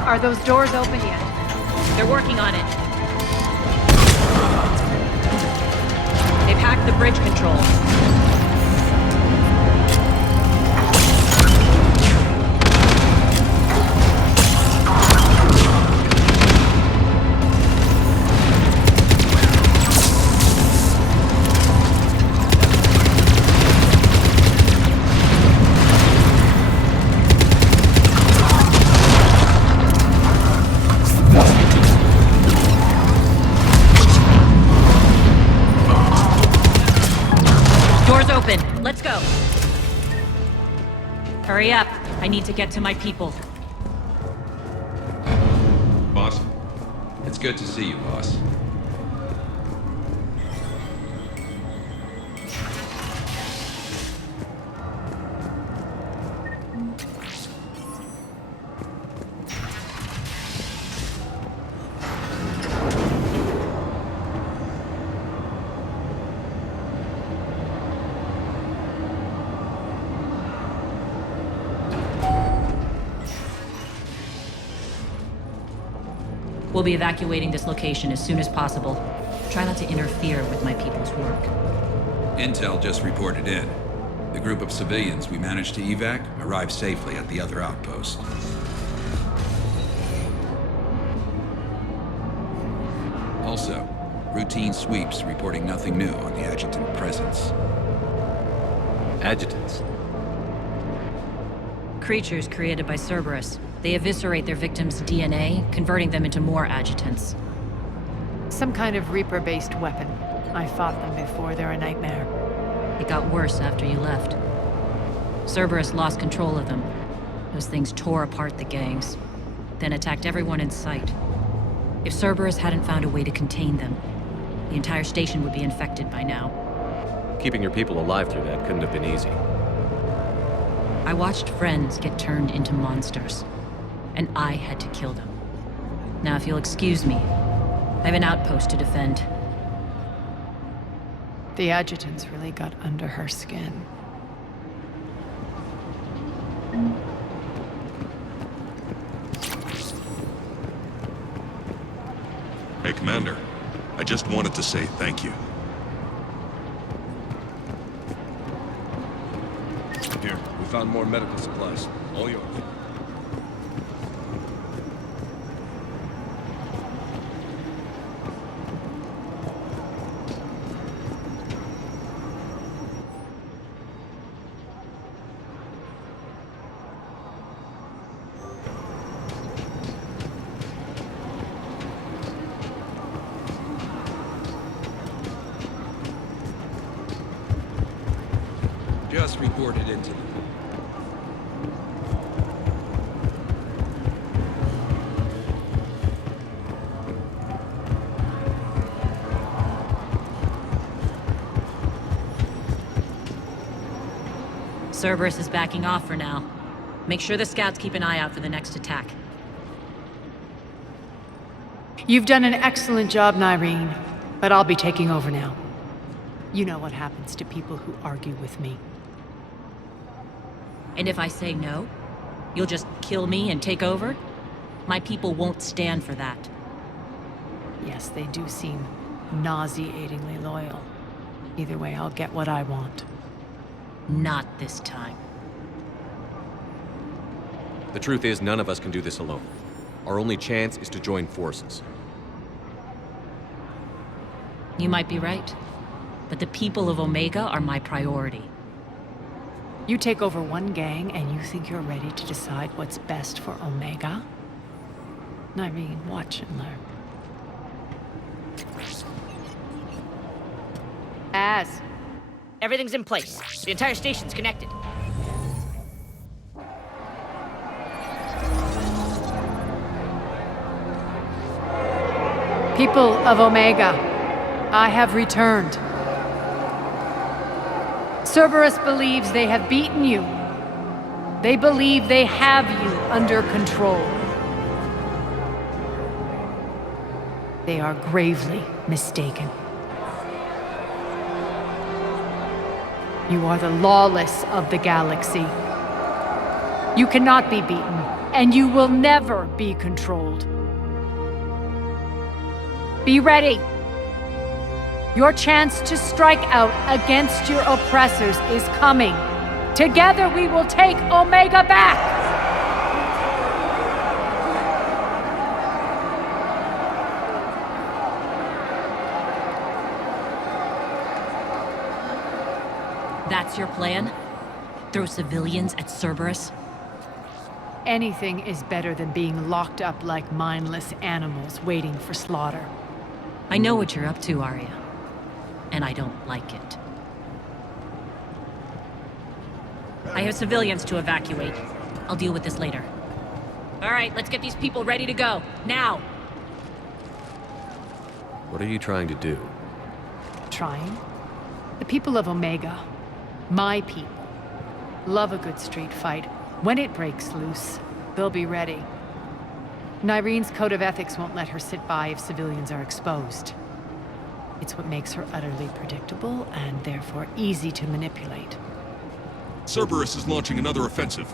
Are those doors open yet? They're working on it. They've hacked the bridge control. Let's go. Hurry up. I need to get to my people. Boss, it's good to see you, boss. We'll be evacuating this location as soon as possible. Try not to interfere with my people's work. Intel just reported in. The group of civilians we managed to evac arrived safely at the other outpost. Also, routine sweeps reporting nothing new on the adjutant presence. Adjutants? Creatures created by Cerberus. They eviscerate their victims' DNA, converting them into more adjutants. Some kind of Reaper-based weapon. I fought them before, they're a nightmare. It got worse after you left. Cerberus lost control of them. Those things tore apart the gangs, then attacked everyone in sight. If Cerberus hadn't found a way to contain them, the entire station would be infected by now. Keeping your people alive through that couldn't have been easy. I watched friends get turned into monsters, and I had to kill them. Now, if you'll excuse me, I have an outpost to defend. The adjutants really got under her skin. Hey, Commander. I just wanted to say thank you. Here, we found more medical supplies. All yours. just reported into them. Cerberus is backing off for now. Make sure the scouts keep an eye out for the next attack. You've done an excellent job, Nyreen, but I'll be taking over now. You know what happens to people who argue with me. And if I say no, you'll just kill me and take over? My people won't stand for that. Yes, they do seem nauseatingly loyal. Either way, I'll get what I want. Not this time. The truth is, none of us can do this alone. Our only chance is to join forces. You might be right, but the people of Omega are my priority. You take over one gang and you think you're ready to decide what's best for Omega? Nyreen, watch and learn. Everything's in place. The entire station's connected. People of Omega, I have returned. Cerberus believes they have beaten you. They believe they have you under control. They are gravely mistaken. You are the lawless of the galaxy. You cannot be beaten, and you will never be controlled. Be ready. Your chance to strike out against your oppressors is coming. Together we will take Omega back! That's your plan? Throw civilians at Cerberus? Anything is better than being locked up like mindless animals waiting for slaughter. I know what you're up to, Arya. And I don't like it. I have civilians to evacuate. I'll deal with this later. All right, let's get these people ready to go. Now! What are you trying to do? Trying? The people of Omega, my people, love a good street fight. When it breaks loose, they'll be ready. Nyreen's code of ethics won't let her sit by if civilians are exposed. It's what makes her utterly predictable and therefore easy to manipulate. Cerberus is launching another offensive.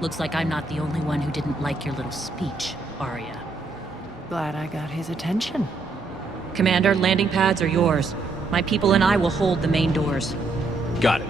Looks like I'm not the only one who didn't like your little speech, Arya. Glad I got his attention. Commander, landing pads are yours. My people and I will hold the main doors. Got it.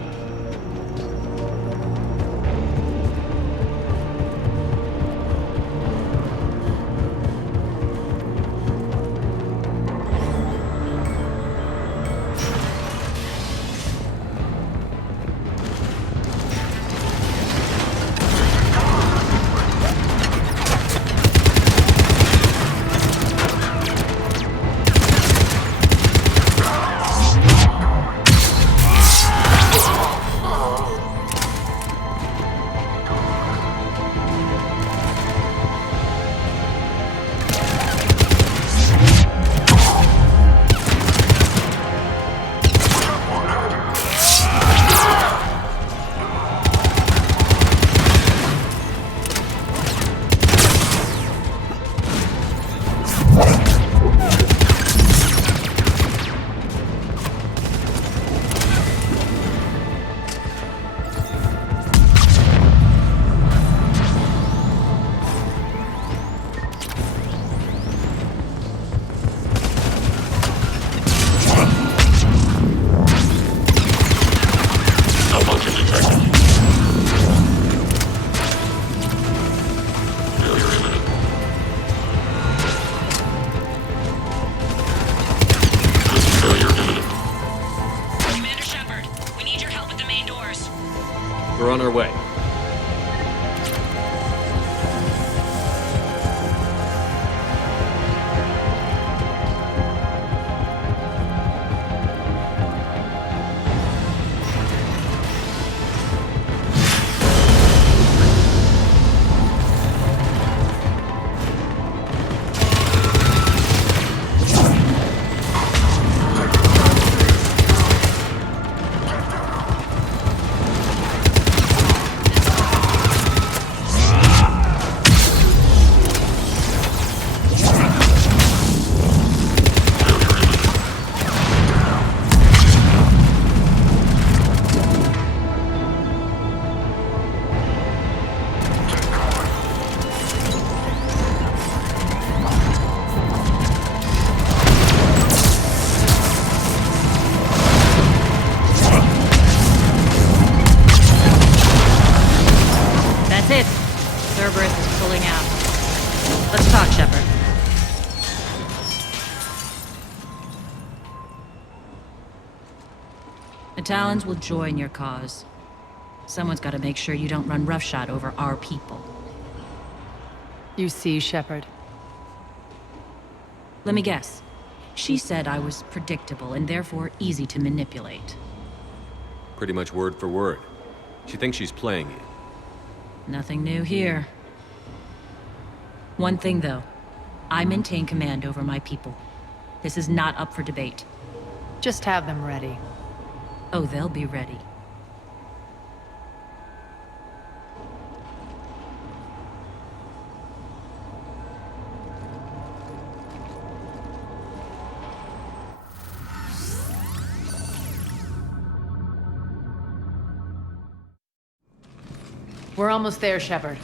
We're on our way. Shepard. The Talons will join your cause. Someone's got to make sure you don't run roughshod over our people. You see, Shepard? Let me guess. She said I was predictable and therefore easy to manipulate. Pretty much word for word. She thinks she's playing you. Nothing new here. One thing, though. I maintain command over my people. This is not up for debate. Just have them ready. Oh, they'll be ready. We're almost there, Shepard.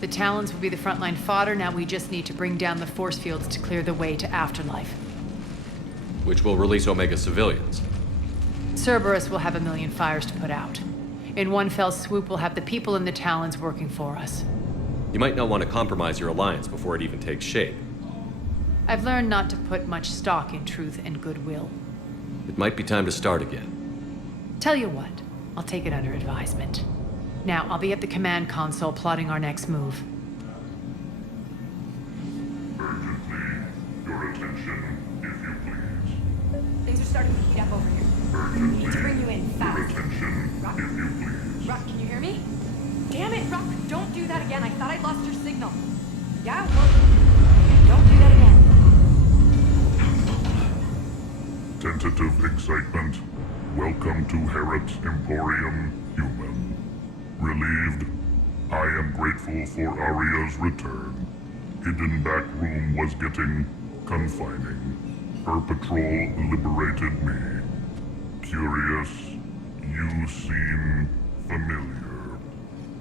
The Talons will be the frontline fodder, now we just need to bring down the force fields to clear the way to Afterlife. Which will release Omega civilians. Cerberus will have a million fires to put out. In one fell swoop, we'll have the people in the Talons working for us. You might not want to compromise your alliance before it even takes shape. I've learned not to put much stock in truth and goodwill. It might be time to start again. Tell you what, I'll take it under advisement. Now, I'll be at the command console plotting our next move. Urgently, your attention, if you please. Things are starting to heat up over here. Urgently, Need to bring you in your fast. attention, Rock? if you please. Rock, can you hear me? Damn it, Rock, don't do that again. I thought I'd lost your signal. Yeah, well, don't do that again. Tentative excitement. Welcome to Herod Emporium Human. Relieved, I am grateful for Aria's return. Hidden back room was getting confining. Her patrol liberated me. Curious, you seem familiar.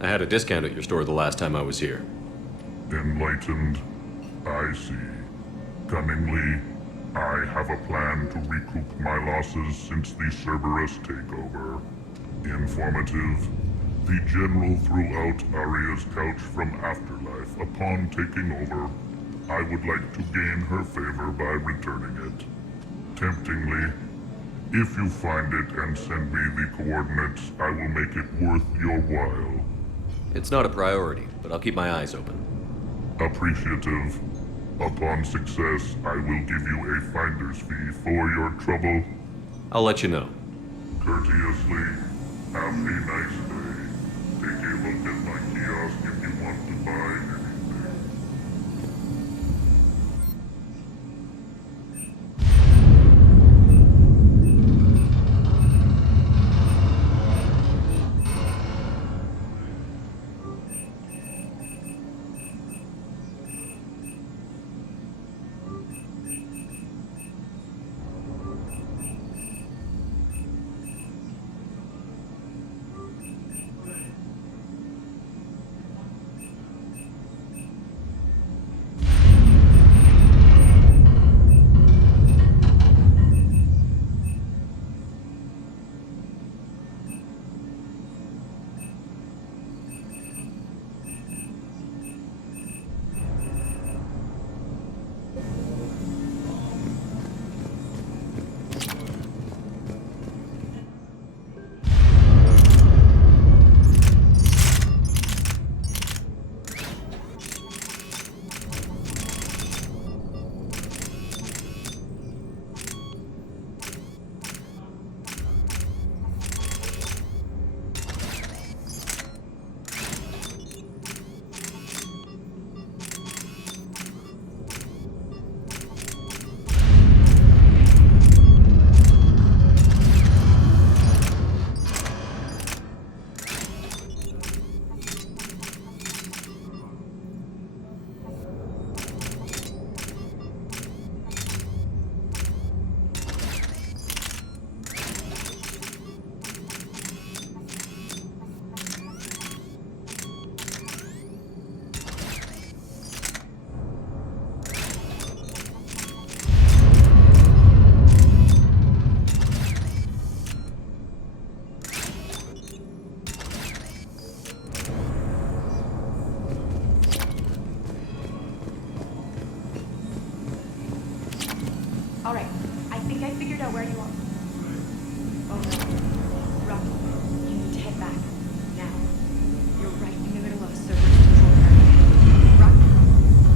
I had a discount at your store the last time I was here. Enlightened, I see. Cunningly, I have a plan to recoup my losses since the Cerberus takeover. Informative, the General threw out Aria's couch from Afterlife upon taking over. I would like to gain her favor by returning it. Temptingly, if you find it and send me the coordinates, I will make it worth your while. It's not a priority, but I'll keep my eyes open. Appreciative. Upon success, I will give you a finder's fee for your trouble. I'll let you know. Courteously, have a nice day. Take a look at my kiosk if you want to buy anything. know where you are. Oh, Rocky, you need to head back. Now. You're right in the middle of a Cerberus control area. Rocky,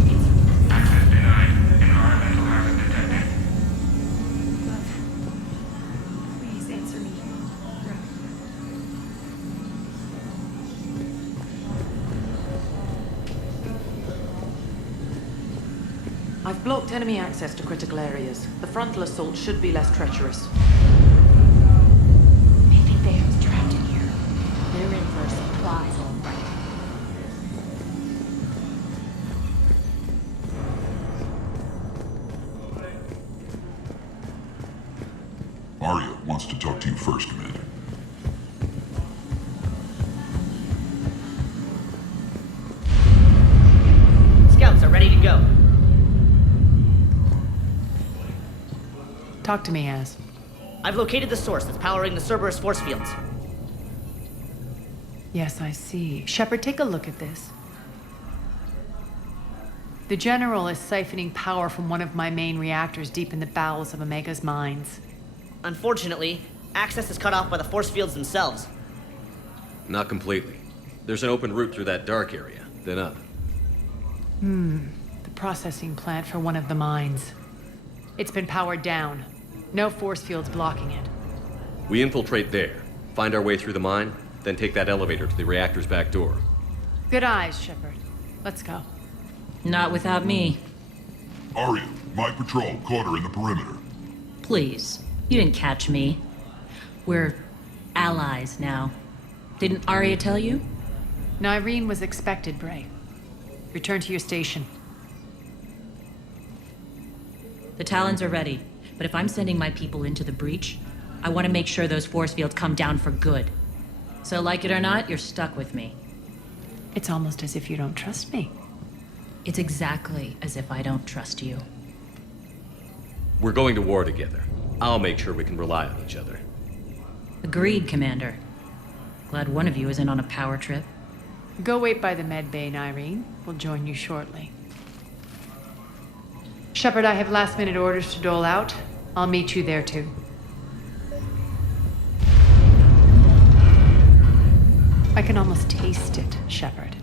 answer me. Access denied. Environmental hazard detected. Love. Please answer me. Rocky. I've blocked enemy access to critical areas. The frontal assault should be less treacherous. Maybe Vayne's trapped in here. They're in for a surprise, all right. Arya wants to talk to you first, Commander. Scouts are ready to go. Talk to me, Az. I've located the source that's powering the Cerberus force fields. Yes, I see. Shepard, take a look at this. The General is siphoning power from one of my main reactors deep in the bowels of Omega's mines. Unfortunately, access is cut off by the force fields themselves. Not completely. There's an open route through that dark area, then up. The processing plant for one of the mines. It's been powered down. No force fields blocking it. We infiltrate there, find our way through the mine, then take that elevator to the reactor's back door. Good eyes, Shepard. Let's go. Not without me. Arya, my patrol caught her in the perimeter. Please. You didn't catch me. We're allies now. Didn't Arya tell you? Nyreen was expected, Bray. Return to your station. The Talons are ready, but if I'm sending my people into the breach, I want to make sure those force fields come down for good. So like it or not, you're stuck with me. It's almost as if you don't trust me. It's exactly as if I don't trust you. We're going to war together. I'll make sure we can rely on each other. Agreed, Commander. Glad one of you isn't on a power trip. Go wait by the med bay, Nyreen. We'll join you shortly. Shepard, I have last-minute orders to dole out. I'll meet you there, too. I can almost taste it, Shepard.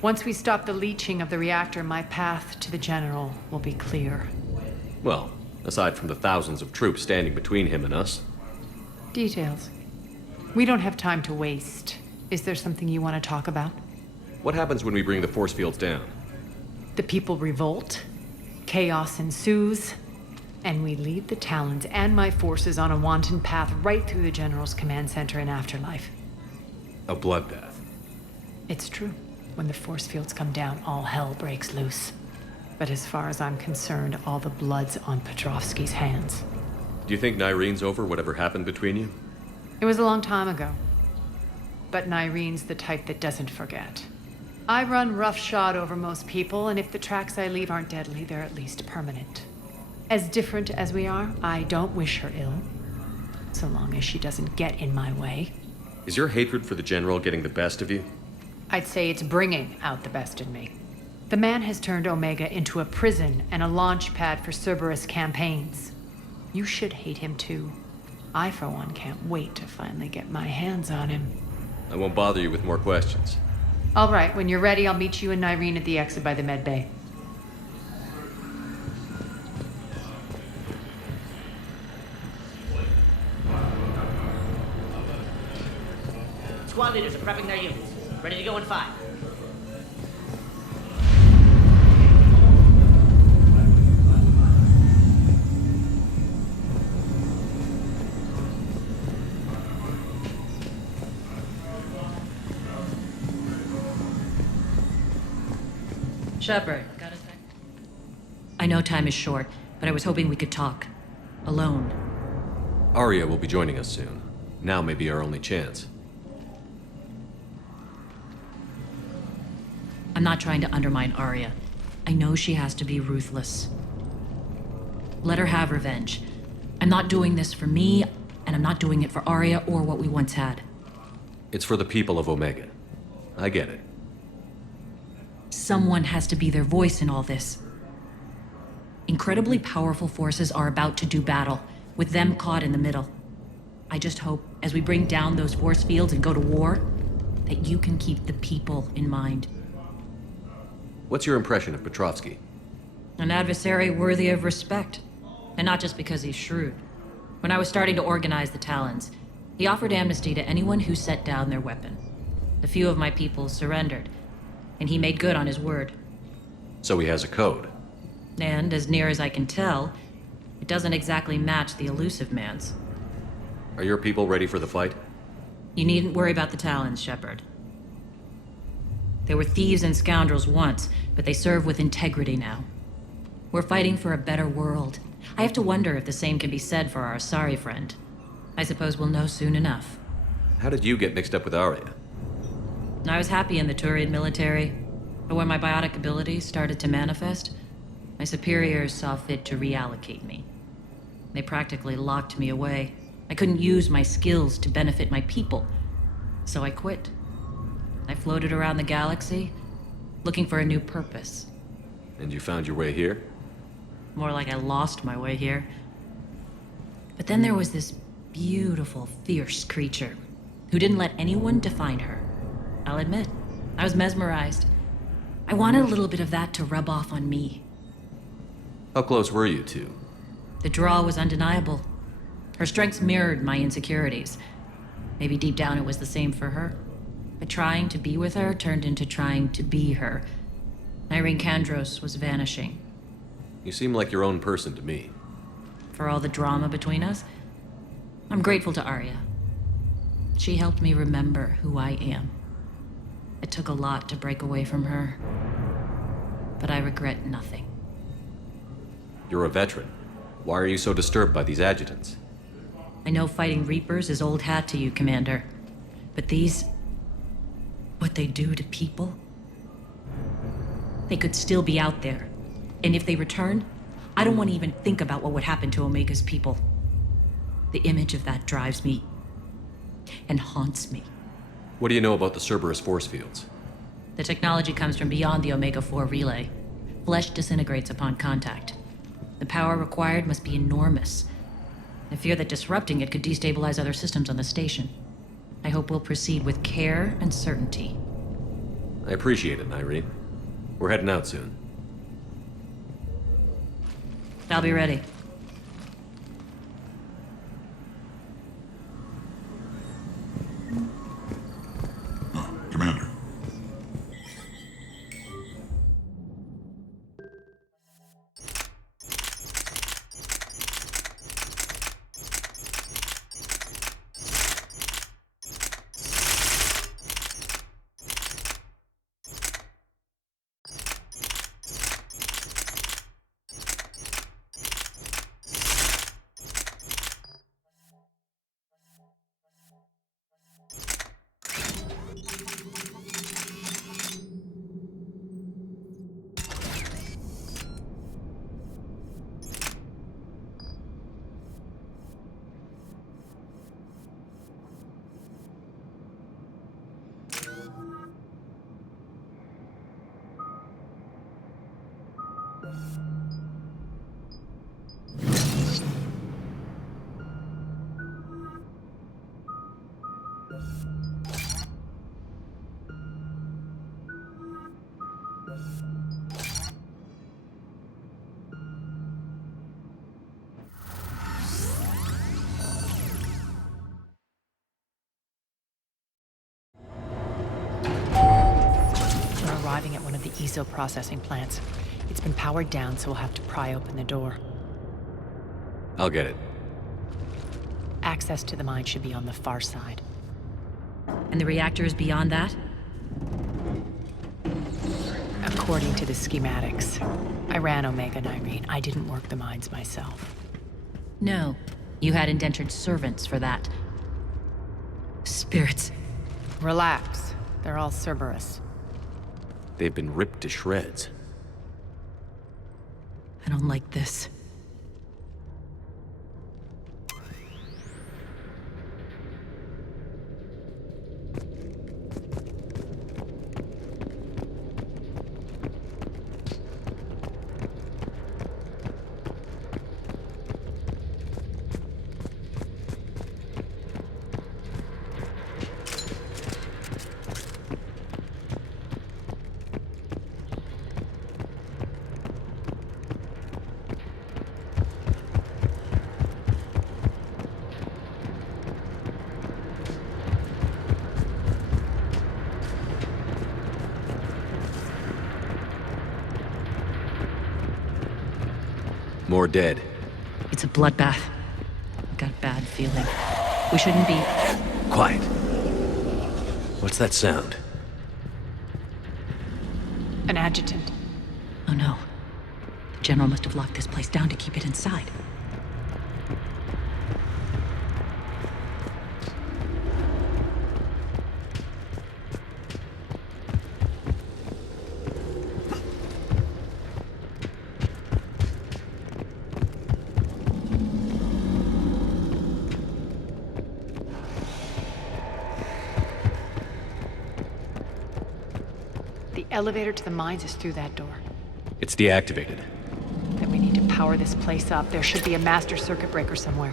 Once we stop the leaching of the reactor, my path to the General will be clear. Well, aside from the thousands of troops standing between him and us. Details. We don't have time to waste. Is there something you want to talk about? What happens when we bring the force fields down? The people revolt, chaos ensues, and we lead the Talons and my forces on a wanton path right through the General's command center and afterlife. A bloodbath. It's true. When the force fields come down, all hell breaks loose. But as far as I'm concerned, all the blood's on Petrovsky's hands. Do you think Nyreen's over whatever happened between you? It was a long time ago. But Nyreen's the type that doesn't forget. I run roughshod over most people, and if the tracks I leave aren't deadly, they're at least permanent. As different as we are, I don't wish her ill. So long as she doesn't get in my way. Is your hatred for the General getting the best of you? I'd say it's bringing out the best in me. The man has turned Omega into a prison and a launch pad for Cerberus campaigns. You should hate him too. I, for one, can't wait to finally get my hands on him. I won't bother you with more questions. All right, when you're ready, I'll meet you and Nyreen at the exit by the med bay. Squad leaders are prepping their units. Ready to go in 5. Shepard, got a sec? I know time is short, but I was hoping we could talk. Alone. Arya will be joining us soon. Now may be our only chance. I'm not trying to undermine Arya. I know she has to be ruthless. Let her have revenge. I'm not doing this for me, and I'm not doing it for Arya or what we once had. It's for the people of Omega. I get it. Someone has to be their voice in all this. Incredibly powerful forces are about to do battle, with them caught in the middle. I just hope, as we bring down those force fields and go to war, that you can keep the people in mind. What's your impression of Petrovsky? An adversary worthy of respect. And not just because he's shrewd. When I was starting to organize the Talons, he offered amnesty to anyone who set down their weapon. A few of my people surrendered, and he made good on his word. So he has a code. And, as near as I can tell, it doesn't exactly match the Elusive Man's. Are your people ready for the fight? You needn't worry about the Talons, Shepard. They were thieves and scoundrels once, but they serve with integrity now. We're fighting for a better world. I have to wonder if the same can be said for our Asari friend. I suppose we'll know soon enough. How did you get mixed up with Arya? I was happy in the Turian military, but when my biotic abilities started to manifest, my superiors saw fit to reallocate me. They practically locked me away. I couldn't use my skills to benefit my people, so I quit. I floated around the galaxy, looking for a new purpose. And you found your way here? More like I lost my way here. But then there was this beautiful, fierce creature who didn't let anyone define her. I'll admit, I was mesmerized. I wanted a little bit of that to rub off on me. How close were you two? The draw was undeniable. Her strengths mirrored my insecurities. Maybe deep down it was the same for her. But trying to be with her turned into trying to be her. Irene Kandros was vanishing. You seem like your own person to me. For all the drama between us, I'm grateful to Arya. She helped me remember who I am. It took a lot to break away from her, but I regret nothing. You're a veteran. Why are you so disturbed by these adjutants? I know fighting Reapers is old hat to you, Commander. But these... what they do to people? They could still be out there. And if they return, I don't want to even think about what would happen to Omega's people. The image of that drives me and haunts me. What do you know about the Cerberus force fields? The technology comes from beyond the Omega-4 relay. Flesh disintegrates upon contact. The power required must be enormous. I fear that disrupting it could destabilize other systems on the station. I hope we'll proceed with care and certainty. I appreciate it, Irene. We're heading out soon. I'll be ready. Commander. Arriving at one of the ESO processing plants. It's been powered down, so we'll have to pry open the door. I'll get it. Access to the mine should be on the far side. And the reactor is beyond that? According to the schematics. I ran Omega, Irene. I didn't work the mines myself. No. You had indentured servants for that. Spirits. Relax. They're all Cerberus. They've been ripped to shreds. I don't like this. More dead. It's a bloodbath. I've got a bad feeling. We shouldn't be... Quiet. What's that sound? An adjutant. Oh no. The General must have locked this place down to keep it inside. The elevator to the mines is through that door. It's deactivated. Then we need to power this place up. There should be a master circuit breaker somewhere.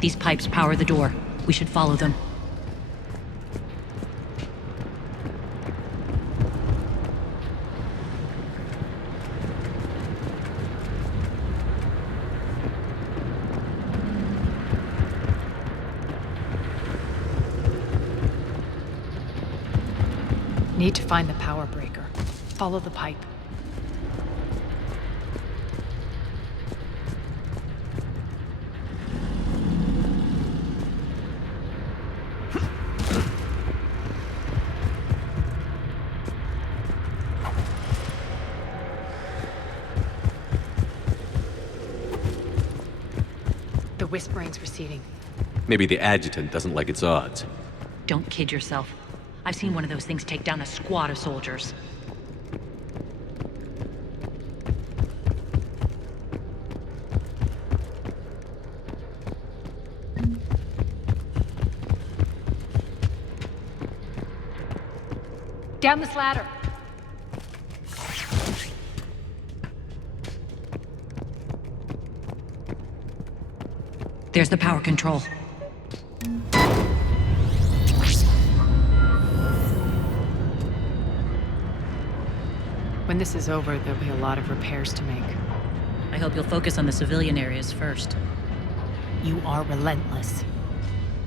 These pipes power the door. We should follow them. Need to find the power breaker. Follow the pipe. The whispering's receding. Maybe the adjutant doesn't like its odds. Don't kid yourself. I've seen one of those things take down a squad of soldiers. Down this ladder. There's the power control. When this is over, there'll be a lot of repairs to make. I hope you'll focus on the civilian areas first. You are relentless.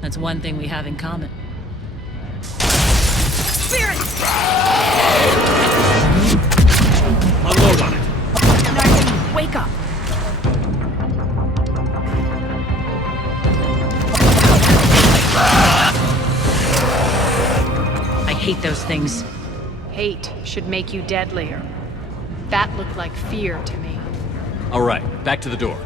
That's one thing we have in common. Spirit! Unload on it! Nardine, wake up! I hate those things. Hate should make you deadlier. That looked like fear to me. All right, back to the door.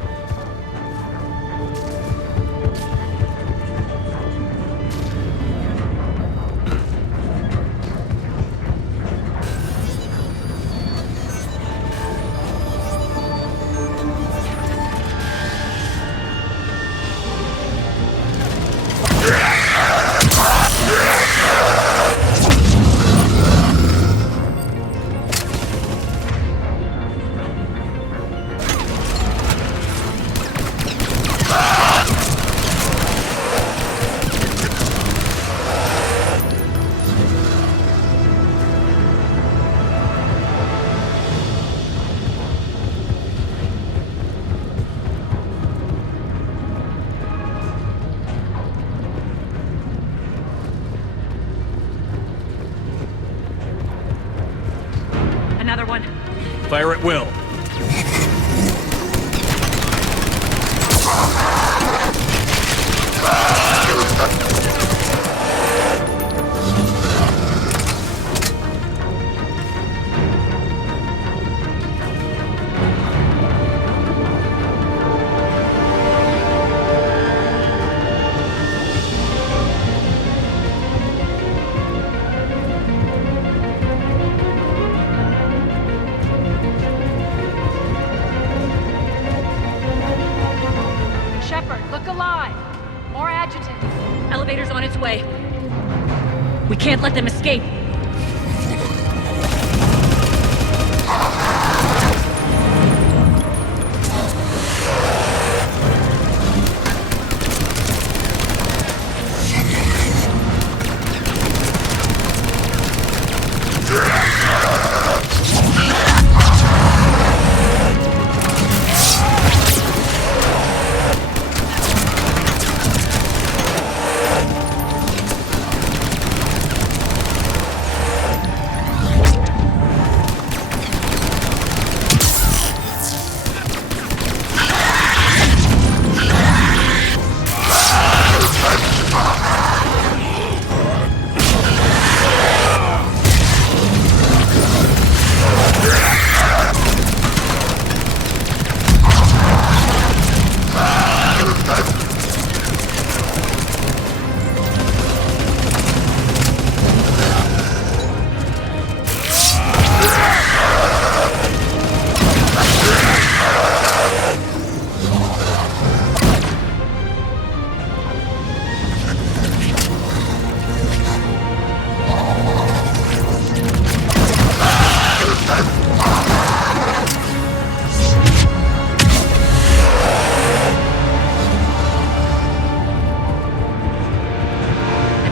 Another one. Fire at will. Elevator's on its way. We can't let them escape.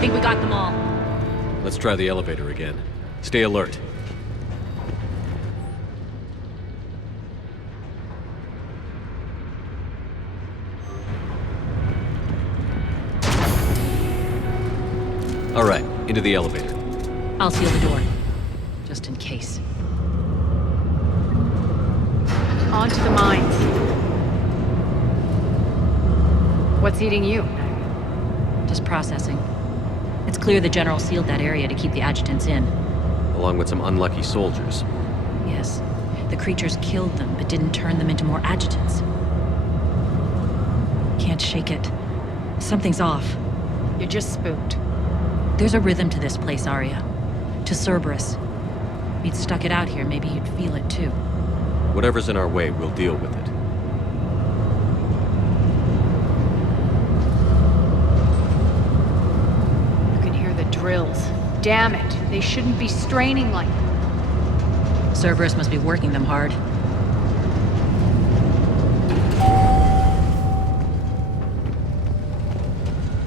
think we got them all. Let's try the elevator again. Stay alert. All right, into the elevator. I'll seal the door. Just in case. On to the mines. What's eating you? Just processing. It's clear the General sealed that area to keep the adjutants in. Along with some unlucky soldiers. Yes. The creatures killed them, but didn't turn them into more adjutants. Can't shake it. Something's off. You're just spooked. There's a rhythm to this place, Arya. To Cerberus. If you'd stuck it out here, maybe you'd feel it too. Whatever's in our way, we'll deal with it. You can hear the drills. Damn it, they shouldn't be straining like that. Cerberus must be working them hard.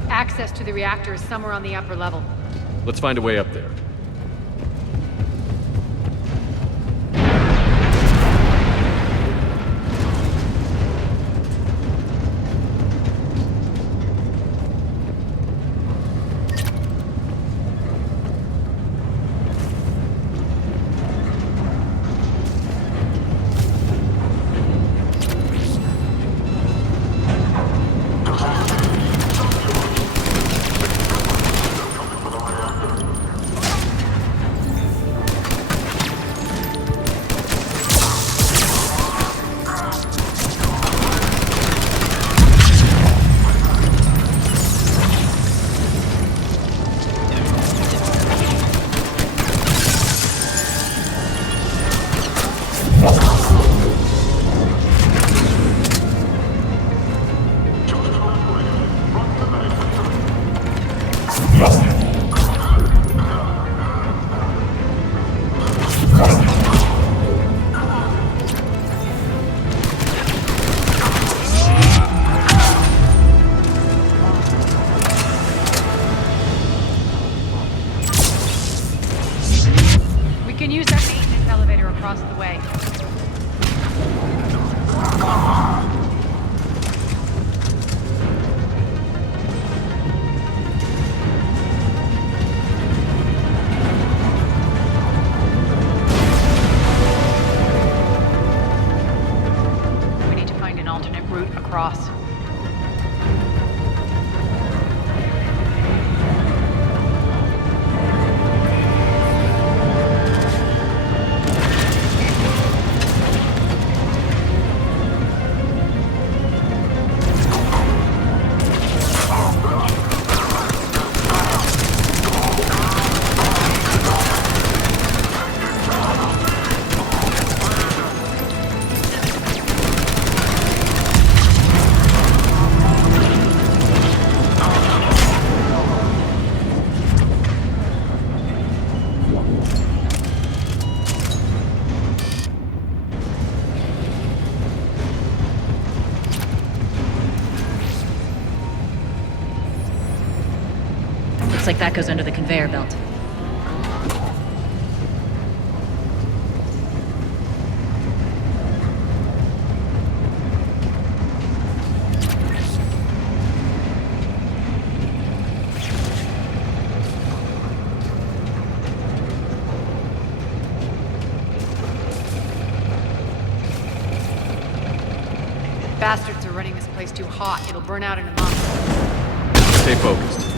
Access to the reactor is somewhere on the upper level. Let's find a way up there. Looks like that goes under the conveyor belt. Bastards are running this place too hot. It'll burn out in a month. Stay focused.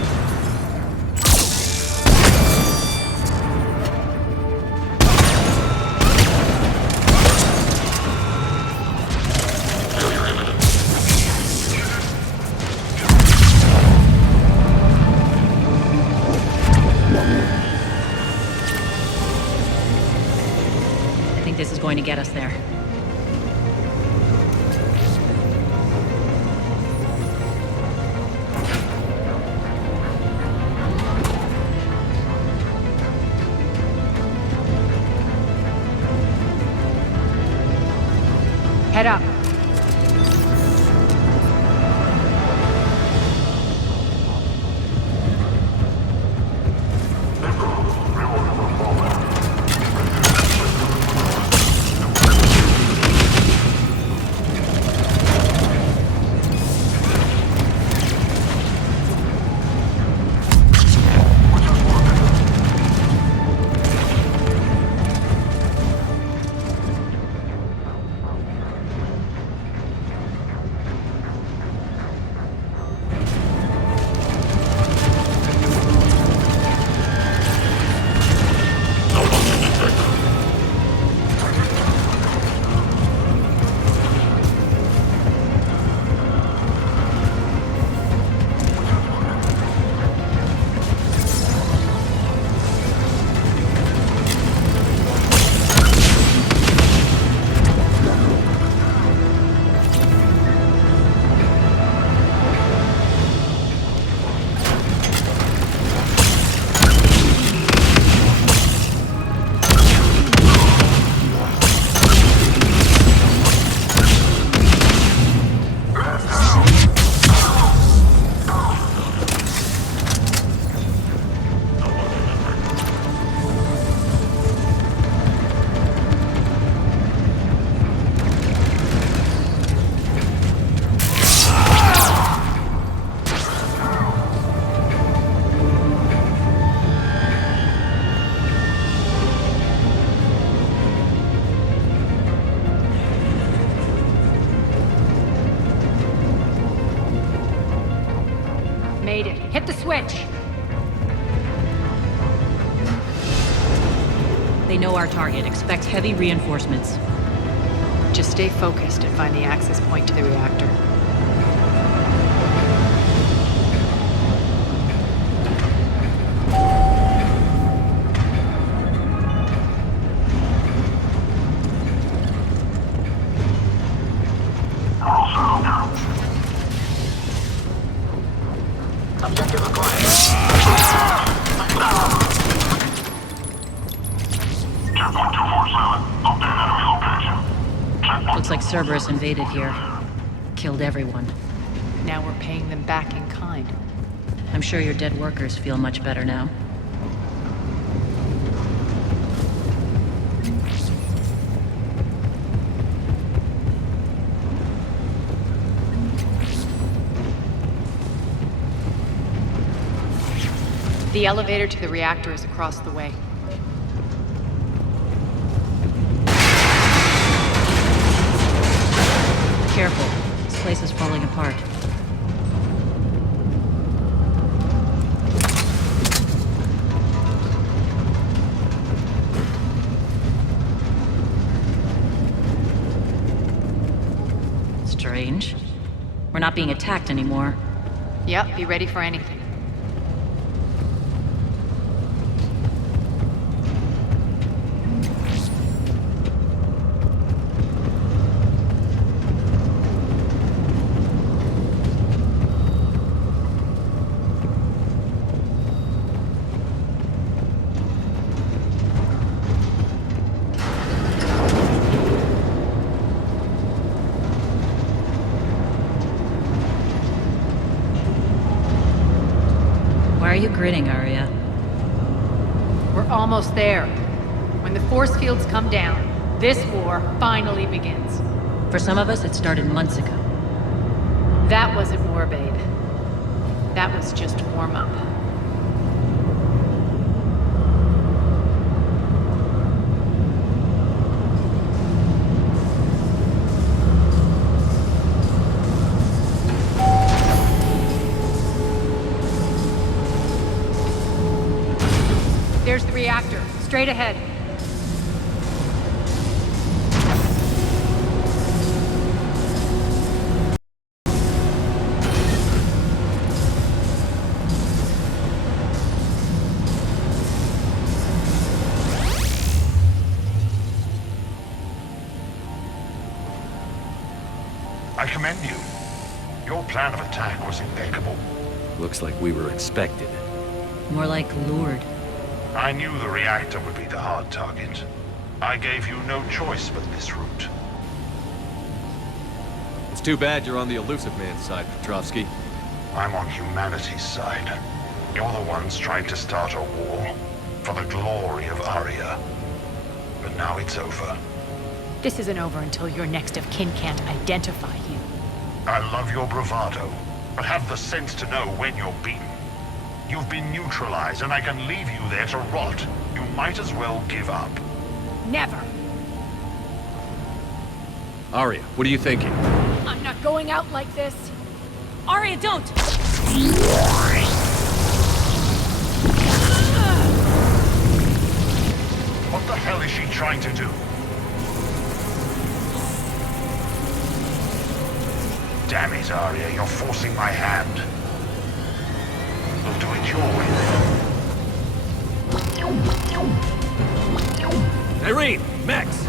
I think this is going to get us there. Head up. switch. They know our target. Expect heavy reinforcements. Just stay focused and find the access point to the reactor. Looks like Cerberus invaded here. Killed everyone. Now we're paying them back in kind. I'm sure your dead workers feel much better now. The elevator to the reactor is across the way. Careful. This place is falling apart. Strange. We're not being attacked anymore. Yep, be ready for anything. Why are you grinning, Arya? We're almost there. When the force fields come down, this war finally begins. For some of us, it started months ago. That wasn't war, babe. That was just warm-up. There's the reactor, straight ahead. I commend you. Your plan of attack was impeccable. Looks like we were expected. More like lured. I knew the reactor would be the hard target. I gave you no choice but this route. It's too bad you're on the Illusive Man's side, Petrovsky. I'm on humanity's side. You're the ones trying to start a war for the glory of Arya. But now it's over. This isn't over until your next of kin can't identify you. I love your bravado, but have the sense to know when you're beaten. You've been neutralized, and I can leave you there to rot. You might as well give up. Never. Arya, what are you thinking? I'm not going out like this. Arya, don't! What the hell is she trying to do? Damn it, Arya, you're forcing my hand. We'll do it your way then. Irene! Max!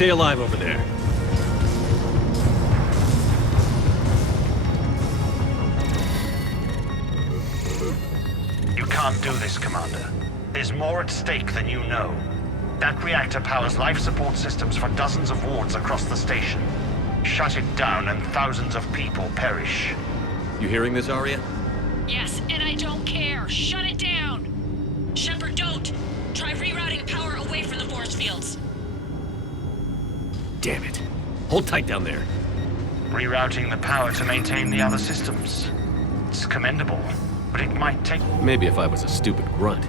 Stay alive over there. You can't do this, Commander. There's more at stake than you know. That reactor powers life support systems for dozens of wards across the station. Shut it down and thousands of people perish. You hearing this, Arya? Yes, and I don't care. Shut it down! Shepard, don't! Try rerouting power away from the force fields. Damn it. Hold tight down there. Rerouting the power to maintain the other systems. It's commendable, but it might take... Maybe if I was a stupid grunt.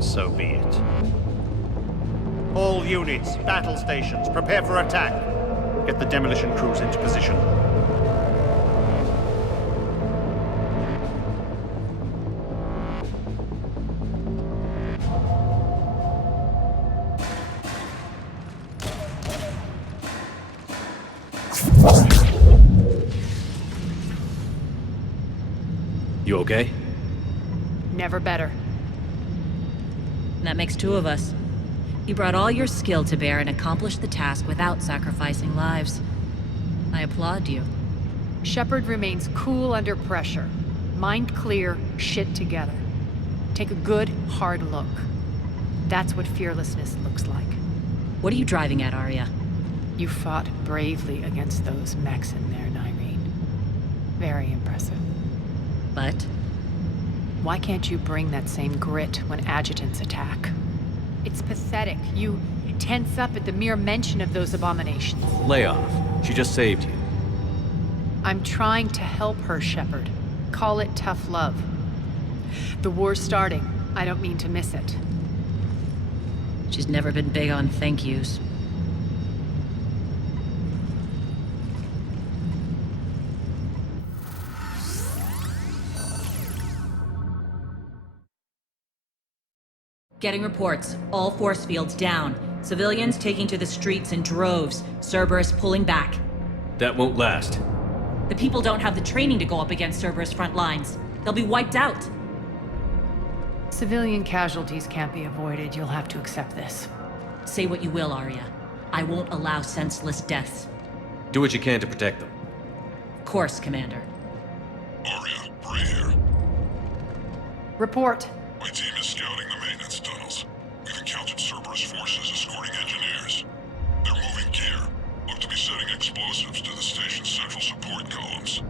So be it. All units, battle stations, prepare for attack. Get the demolition crews into position. You okay? Never better. That makes two of us. You brought all your skill to bear and accomplished the task without sacrificing lives. I applaud you. Shepard remains cool under pressure. Mind clear, shit together. Take a good, hard look. That's what fearlessness looks like. What are you driving at, Arya? You fought bravely against those mechs in there, Nyreen. Very impressive. But? Why can't you bring that same grit when adjutants attack? It's pathetic. You tense up at the mere mention of those abominations. Lay off. She just saved you. I'm trying to help her, Shepard. Call it tough love. The war's starting. I don't mean to miss it. She's never been big on thank yous. Getting reports. All force fields down. Civilians taking to the streets in droves. Cerberus pulling back. That won't last. The people don't have the training to go up against Cerberus front lines. They'll be wiped out. Civilian casualties can't be avoided. You'll have to accept this. Say what you will, Arya. I won't allow senseless deaths. Do what you can to protect them. Of course, Commander. Arya, Bray here. Report. My team is scouting the maintenance tunnels. We've encountered Cerberus forces escorting engineers. They're moving gear. Look to be setting explosives to the station's central support columns.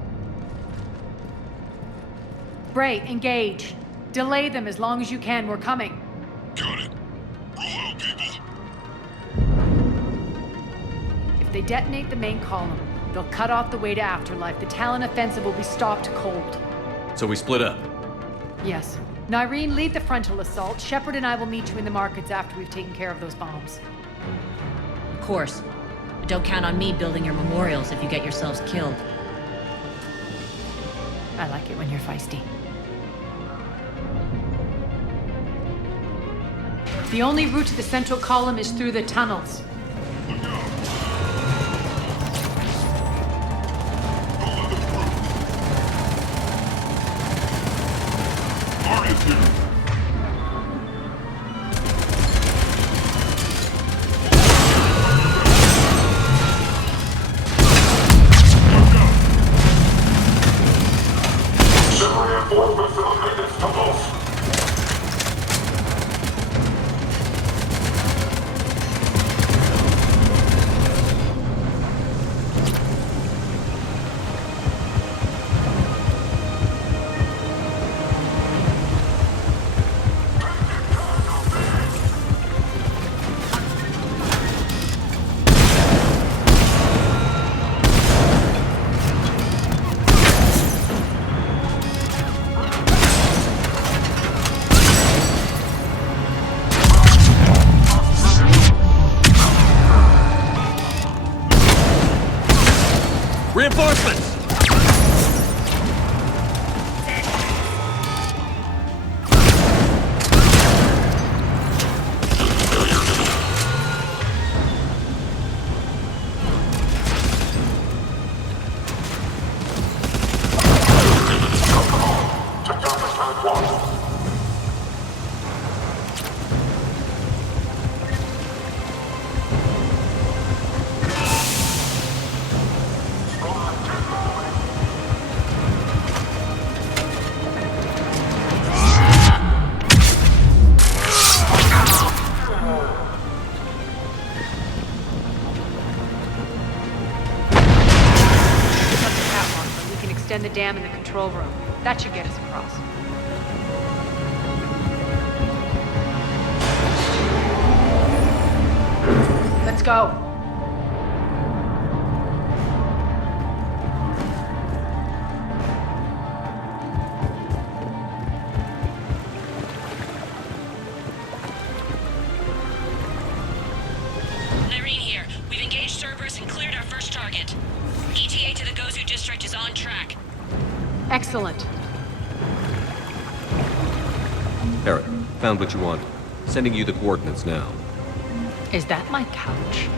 Bray, engage. Delay them as long as you can. We're coming. Got it. Roll out, people. If they detonate the main column, they'll cut off the way to Afterlife. The Talon offensive will be stopped cold. So we split up. Yes. Nyreen, lead the frontal assault. Shepard and I will meet you in the markets after we've taken care of those bombs. Of course. But don't count on me building your memorials if you get yourselves killed. I like it when you're feisty. The only route to the central column is through the tunnels. extend the dam in the control room. That should get us across. Let's go. Irene here. We've engaged Cerberus and cleared our first target. ETA to the Gozu district is on track. Excellent. Eric, found what you want. Sending you the coordinates now. Is that my couch?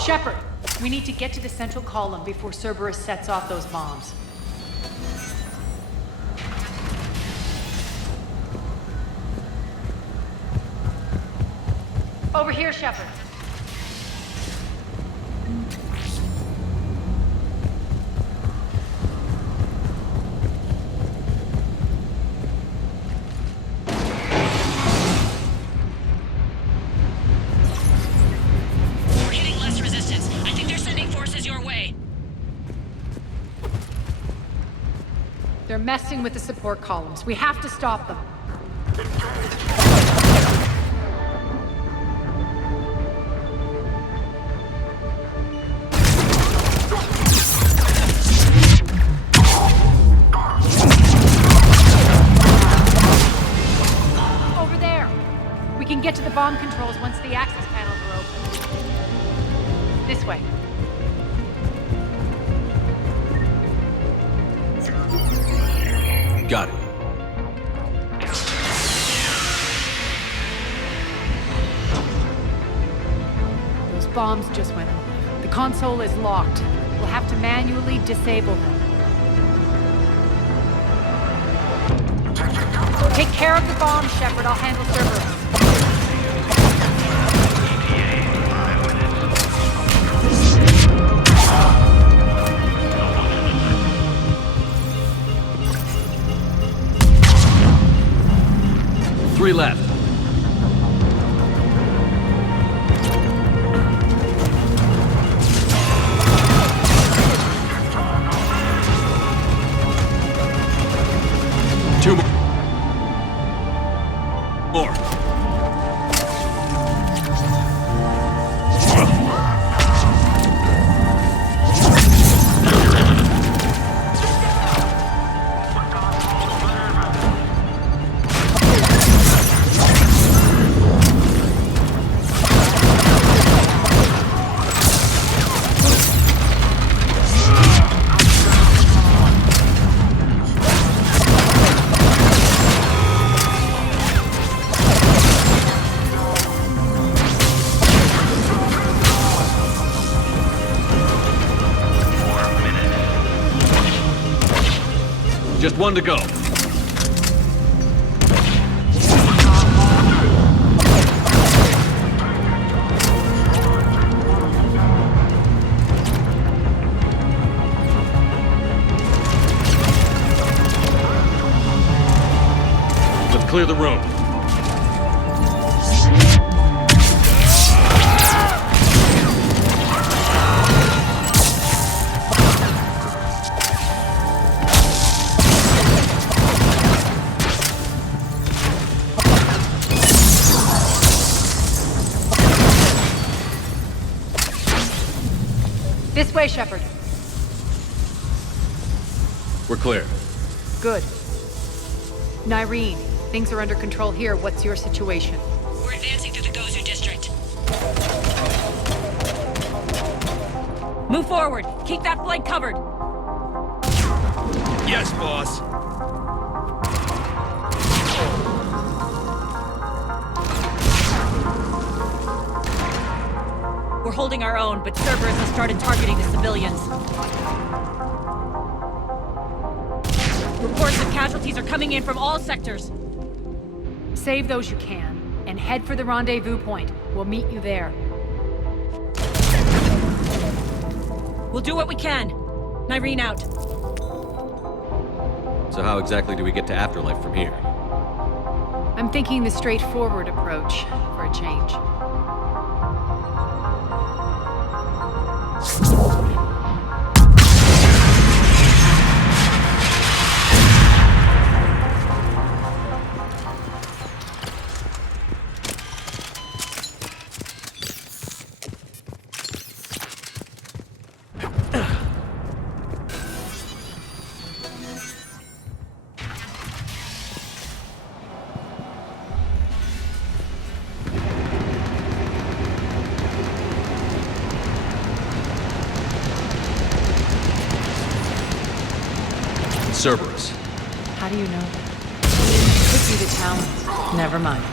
Shepard, we need to get to the central column before Cerberus sets off those bombs. Over here, Shepard. We're hitting less resistance. I think they're sending forces your way. They're messing with the support columns. We have to stop them. Over there. We can get to the bomb controls once the access panels are open. This way. Got it. Those bombs just went off. The console is locked. We'll have to manually disable them. Take care of the bombs, Shepard. I'll handle Cerberus. Three left. Two more. Just one to go. Let's clear the room. This way, Shepard. We're clear. Good. Nyreen, things are under control here. What's your situation? We're advancing through the Gozu district. Move forward. Keep that flank covered. Yes, boss. We're holding our own, but Cerberus has started targeting the civilians. Reports of casualties are coming in from all sectors. Save those you can, and head for the rendezvous point. We'll meet you there. We'll do what we can. Nyreen out. So how exactly do we get to Afterlife from here? I'm thinking the straightforward approach, for a change. Cerberus. How do you know? Could be the town. Never mind.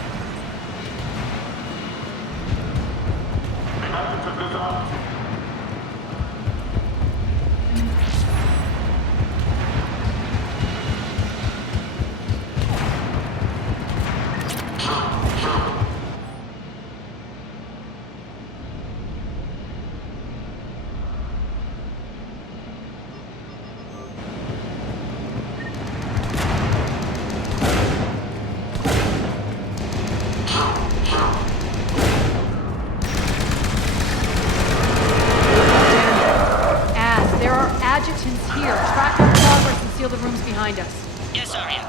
Adjutants here. Track our progress and seal the rooms behind us. Yes, Arya.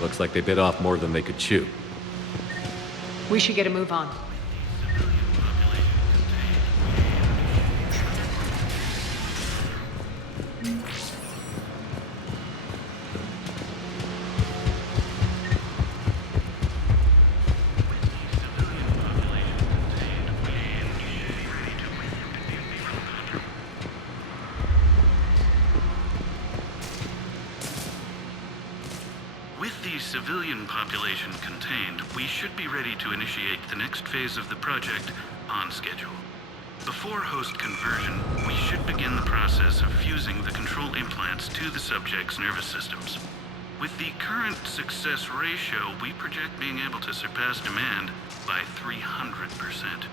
Looks like they bit off more than they could chew. We should get a move on. Civilian population contained, we should be ready to initiate the next phase of the project on schedule. Before host conversion, we should begin the process of fusing the control implants to the subject's nervous systems. With the current success ratio, we project being able to surpass demand by 300%.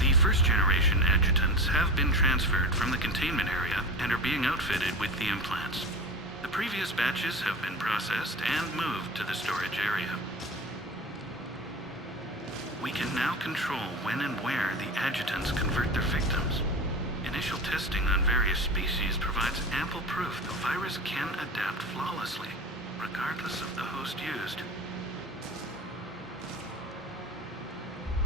The first-generation adjutants have been transferred from the containment area and are being outfitted with the implants. The previous batches have been processed and moved to the storage area. We can now control when and where the adjutants convert their victims. Initial testing on various species provides ample proof the virus can adapt flawlessly, regardless of the host used.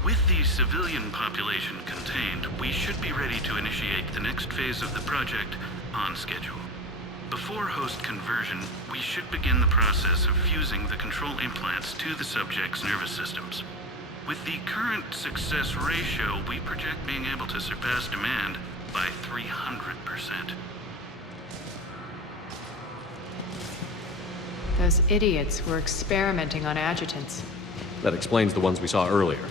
With the civilian population contained, we should be ready to initiate the next phase of the project on schedule. Before host conversion, we should begin the process of fusing the control implants to the subject's nervous systems. With the current success ratio, we project being able to surpass demand by 300%. Those idiots were experimenting on adjutants. That explains the ones we saw earlier.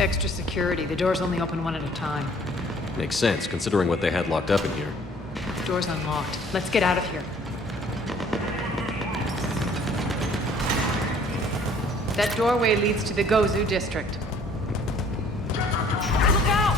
Extra security. The doors only open one at a time. Makes sense, considering what they had locked up in here. The door's unlocked. Let's get out of here. That doorway leads to the Gozu district. Look out!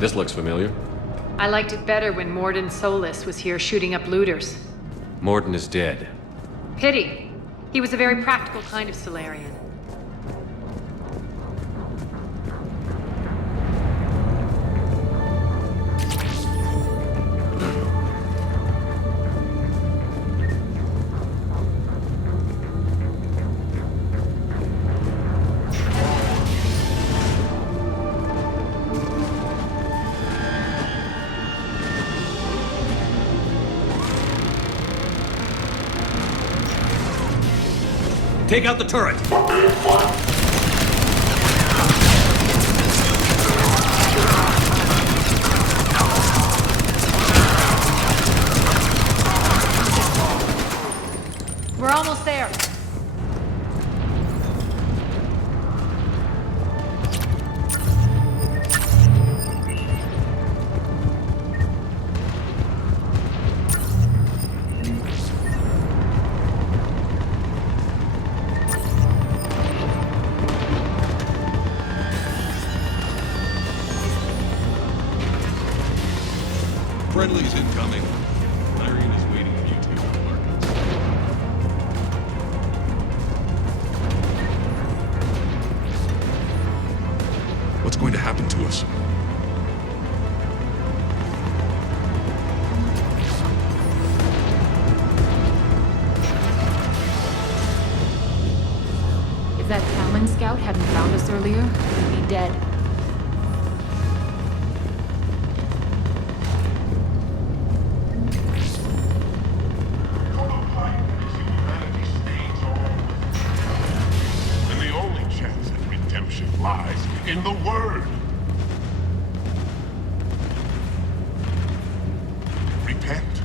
This looks familiar. I liked it better when Morden Solis was here shooting up looters. Morden is dead. Pity. He was a very practical kind of Solarian. Take out the turret! We're almost there. Friendly's incoming. Irene is waiting for you two. What's going to happen to us? If that Talon scout hadn't found us earlier, we'd be dead. And the only chance at redemption lies in the Word. Repent.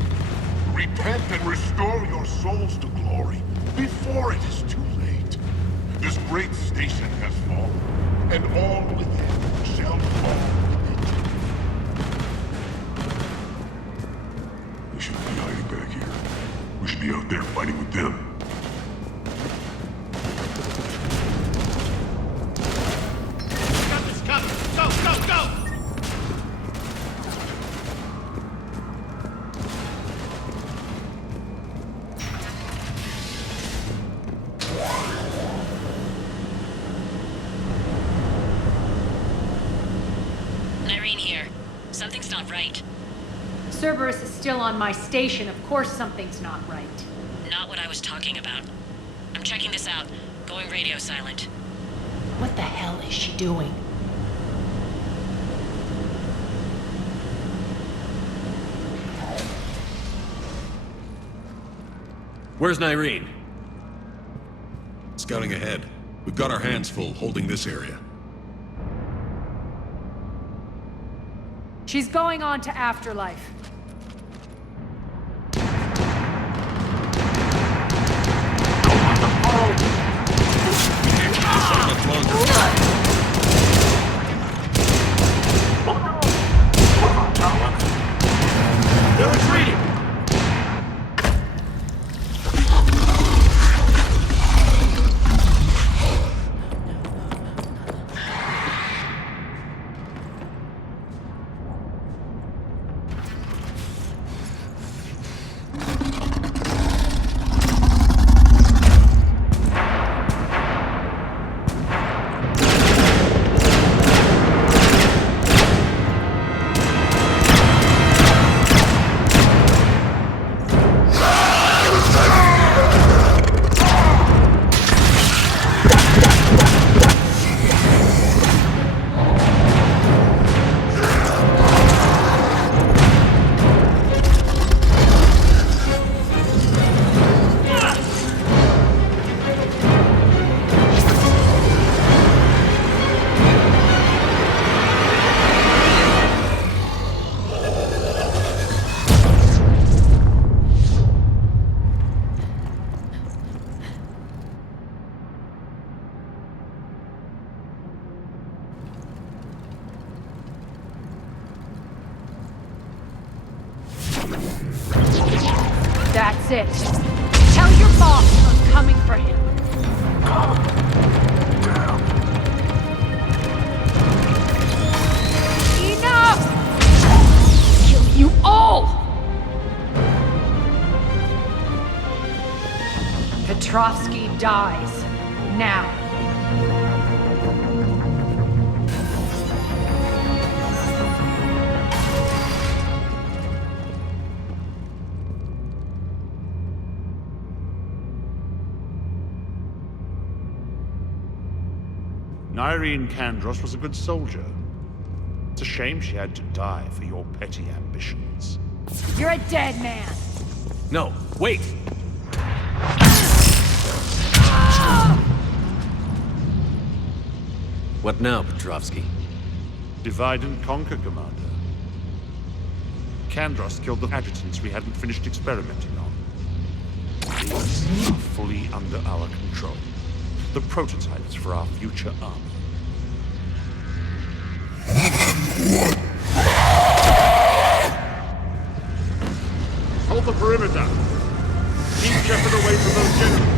Repent and restore your souls to glory before it is too late. This great station has fallen, and all within shall fall with it. We shouldn't be hiding back here. We should be out there fighting with them. Got this covered! Go, go, go! Irene here. Something's not right. Cerberus is still on my station. Of course something's not right. Not what I was talking about. I'm checking this out. Going radio silent. What the hell is she doing? Where's Nyreen? Scouting ahead. We've got our hands full holding this area. She's going on to Afterlife. They're retreating! That's it. Tell your boss I'm coming for him. Calm down. Enough! Petrovsky dies. Now. Irene Kandros was a good soldier. It's a shame she had to die for your petty ambitions. You're a dead man. No, wait! What now, Petrovsky? Divide and conquer, Commander. Kandros killed the adjutants we hadn't finished experimenting on. These are fully under our control. The prototypes for our future army. Hold the perimeter! Keep Shepard away from those generals!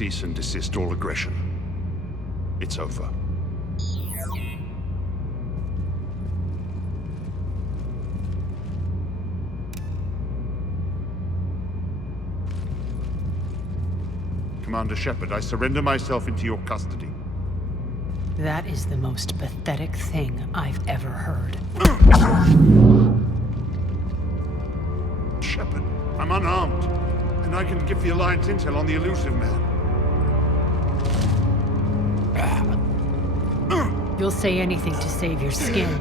Cease and desist all aggression. It's over. Commander Shepard, I surrender myself into your custody. That is the most pathetic thing I've ever heard. Shepard, I'm unarmed, and I can give the Alliance intel on the elusive man. You'll say anything to save your skin.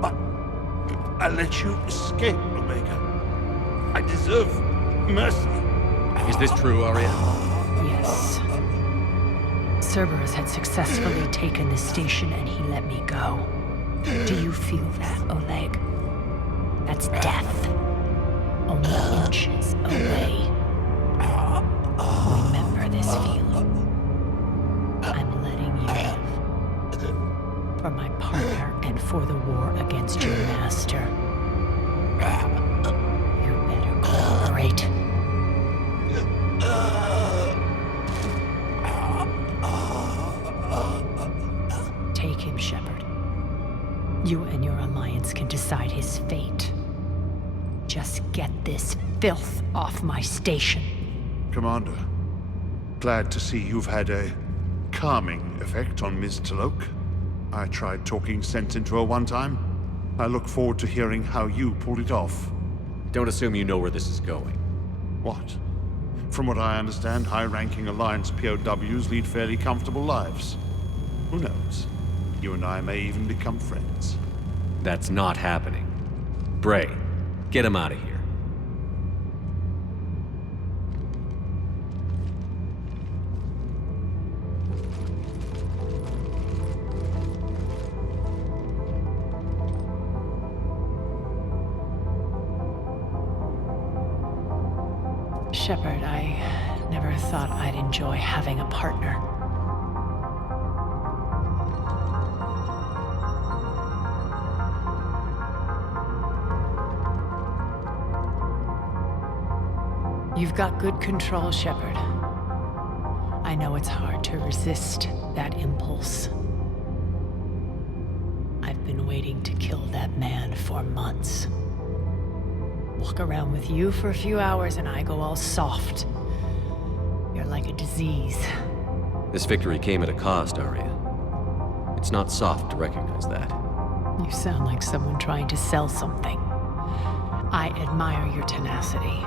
But I let you escape, Omega. I deserve mercy. Is this true, Arya? Yes. Cerberus had successfully taken the station and he let me go. Do you feel that, Oleg? That's death. Only inches away. Remember this feeling. I'm letting you live. For my partner and for the war against your master. You better cooperate. Take him, Shepard. You and your Alliance can decide his fate. Just get this filth off my station. Commander, glad to see you've had a calming effect on Ms. T'Loak. I tried talking sense into her one time. I look forward to hearing how you pulled it off. Don't assume you know where this is going. What? From what I understand, high-ranking Alliance POWs lead fairly comfortable lives. Who knows? You and I may even become friends. That's not happening. Bray, get him out of here. Shepard, I never thought I'd enjoy having a partner. You've got good control, Shepard. I know it's hard to resist that impulse. I've been waiting to kill that man for months. Walk around with you for a few hours and I go all soft. You're like a disease. This victory came at a cost, Arya. It's not soft to recognize that. You sound like someone trying to sell something. I admire your tenacity.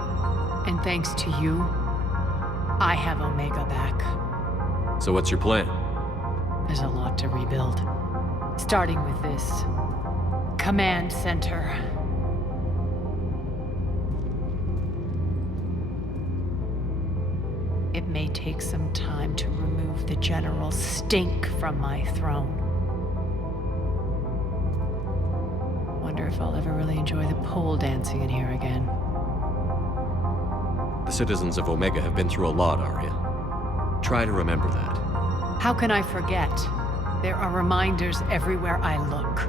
And thanks to you, I have Omega back. So what's your plan? There's a lot to rebuild. Starting with this command center. It may take some time to remove the General's stink from my throne. Wonder if I'll ever really enjoy the pole dancing in here again. The citizens of Omega have been through a lot, Arya. Try to remember that. How can I forget? There are reminders everywhere I look.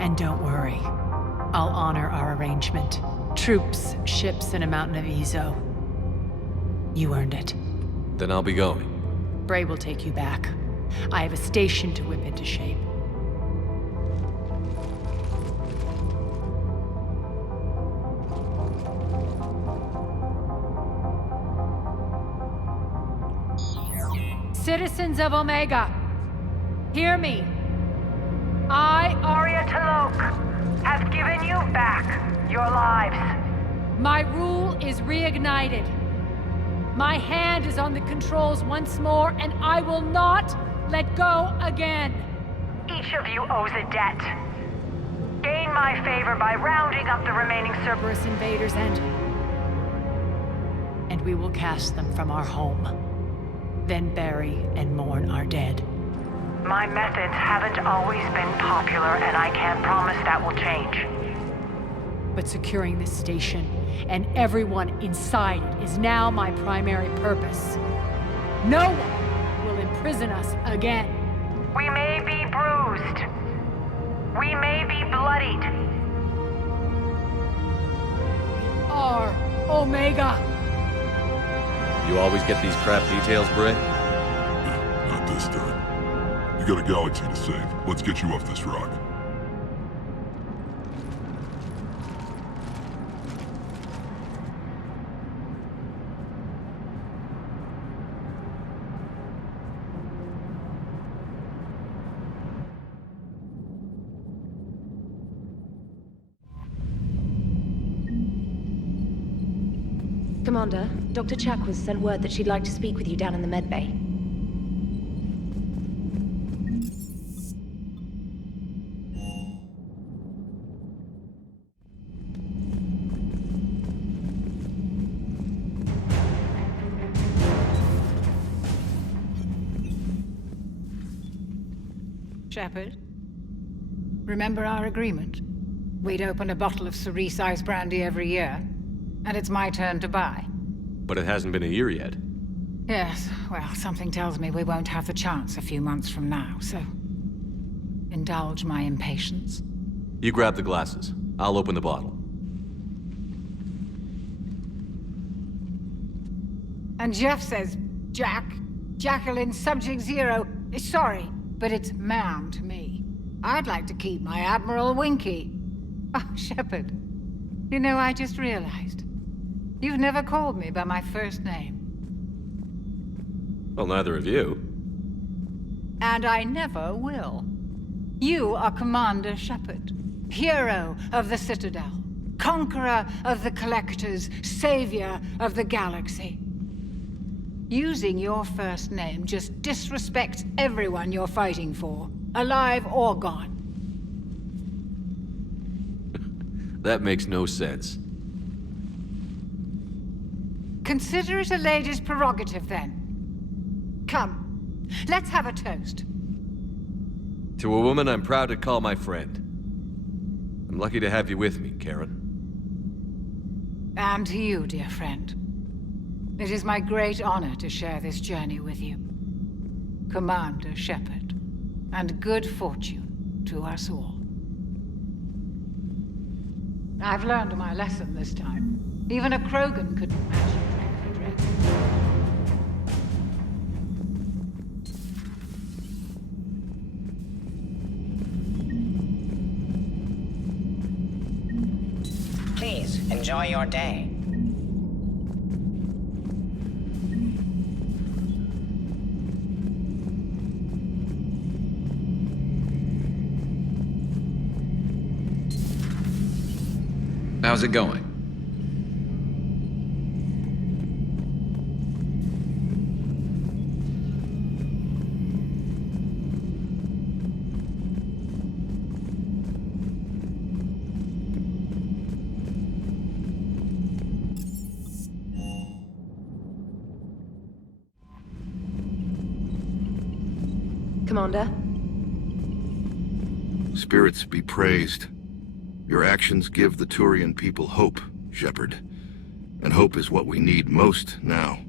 And don't worry. I'll honor our arrangement. Troops, ships, and a mountain of Ezo. You earned it. Then I'll be going. Bray will take you back. I have a station to whip into shape. Citizens of Omega, hear me. I, Arya T'Loak, have given you back your lives. My rule is reignited. My hand is on the controls once more, and I will not let go again. Each of you owes a debt. Gain my favor by rounding up the remaining Cerberus invaders and we will cast them from our home. Then bury and mourn our dead. My methods haven't always been popular, and I can't promise that will change. But securing this station and everyone inside it is now my primary purpose. No one will imprison us again. We may be bruised. We may be bloodied. We are Omega. You always get these crap details, Bray? Not this time. You got a galaxy to save. Let's get you off this rock. Commander, Dr. Chakwas sent word that she'd like to speak with you down in the med bay. Shepard, remember our agreement? We'd open a bottle of cerise ice brandy every year, and it's my turn to buy. But it hasn't been a year yet. Yes, well, something tells me we won't have the chance a few months from now, so... indulge my impatience. You grab the glasses. I'll open the bottle. And Jeff says, Jacqueline Subject Zero is sorry, but it's ma'am to me. I'd like to keep my Admiral Winky. Oh, Shepard, you know, I just realized. You've never called me by my first name. Well, neither of you. And I never will. You are Commander Shepard, hero of the Citadel, conqueror of the Collectors, savior of the galaxy. Using your first name just disrespects everyone you're fighting for, alive or gone. That makes no sense. Consider it a lady's prerogative, then. Come, let's have a toast. To a woman I'm proud to call my friend. I'm lucky to have you with me, Karen. And to you, dear friend. It is my great honor to share this journey with you. Commander Shepard. And good fortune to us all. I've learned my lesson this time. Even a Krogan couldn't match you. Please, enjoy your day. How's it going? Commander? Spirits be praised. Your actions give the Turian people hope, Shepard. And hope is what we need most now.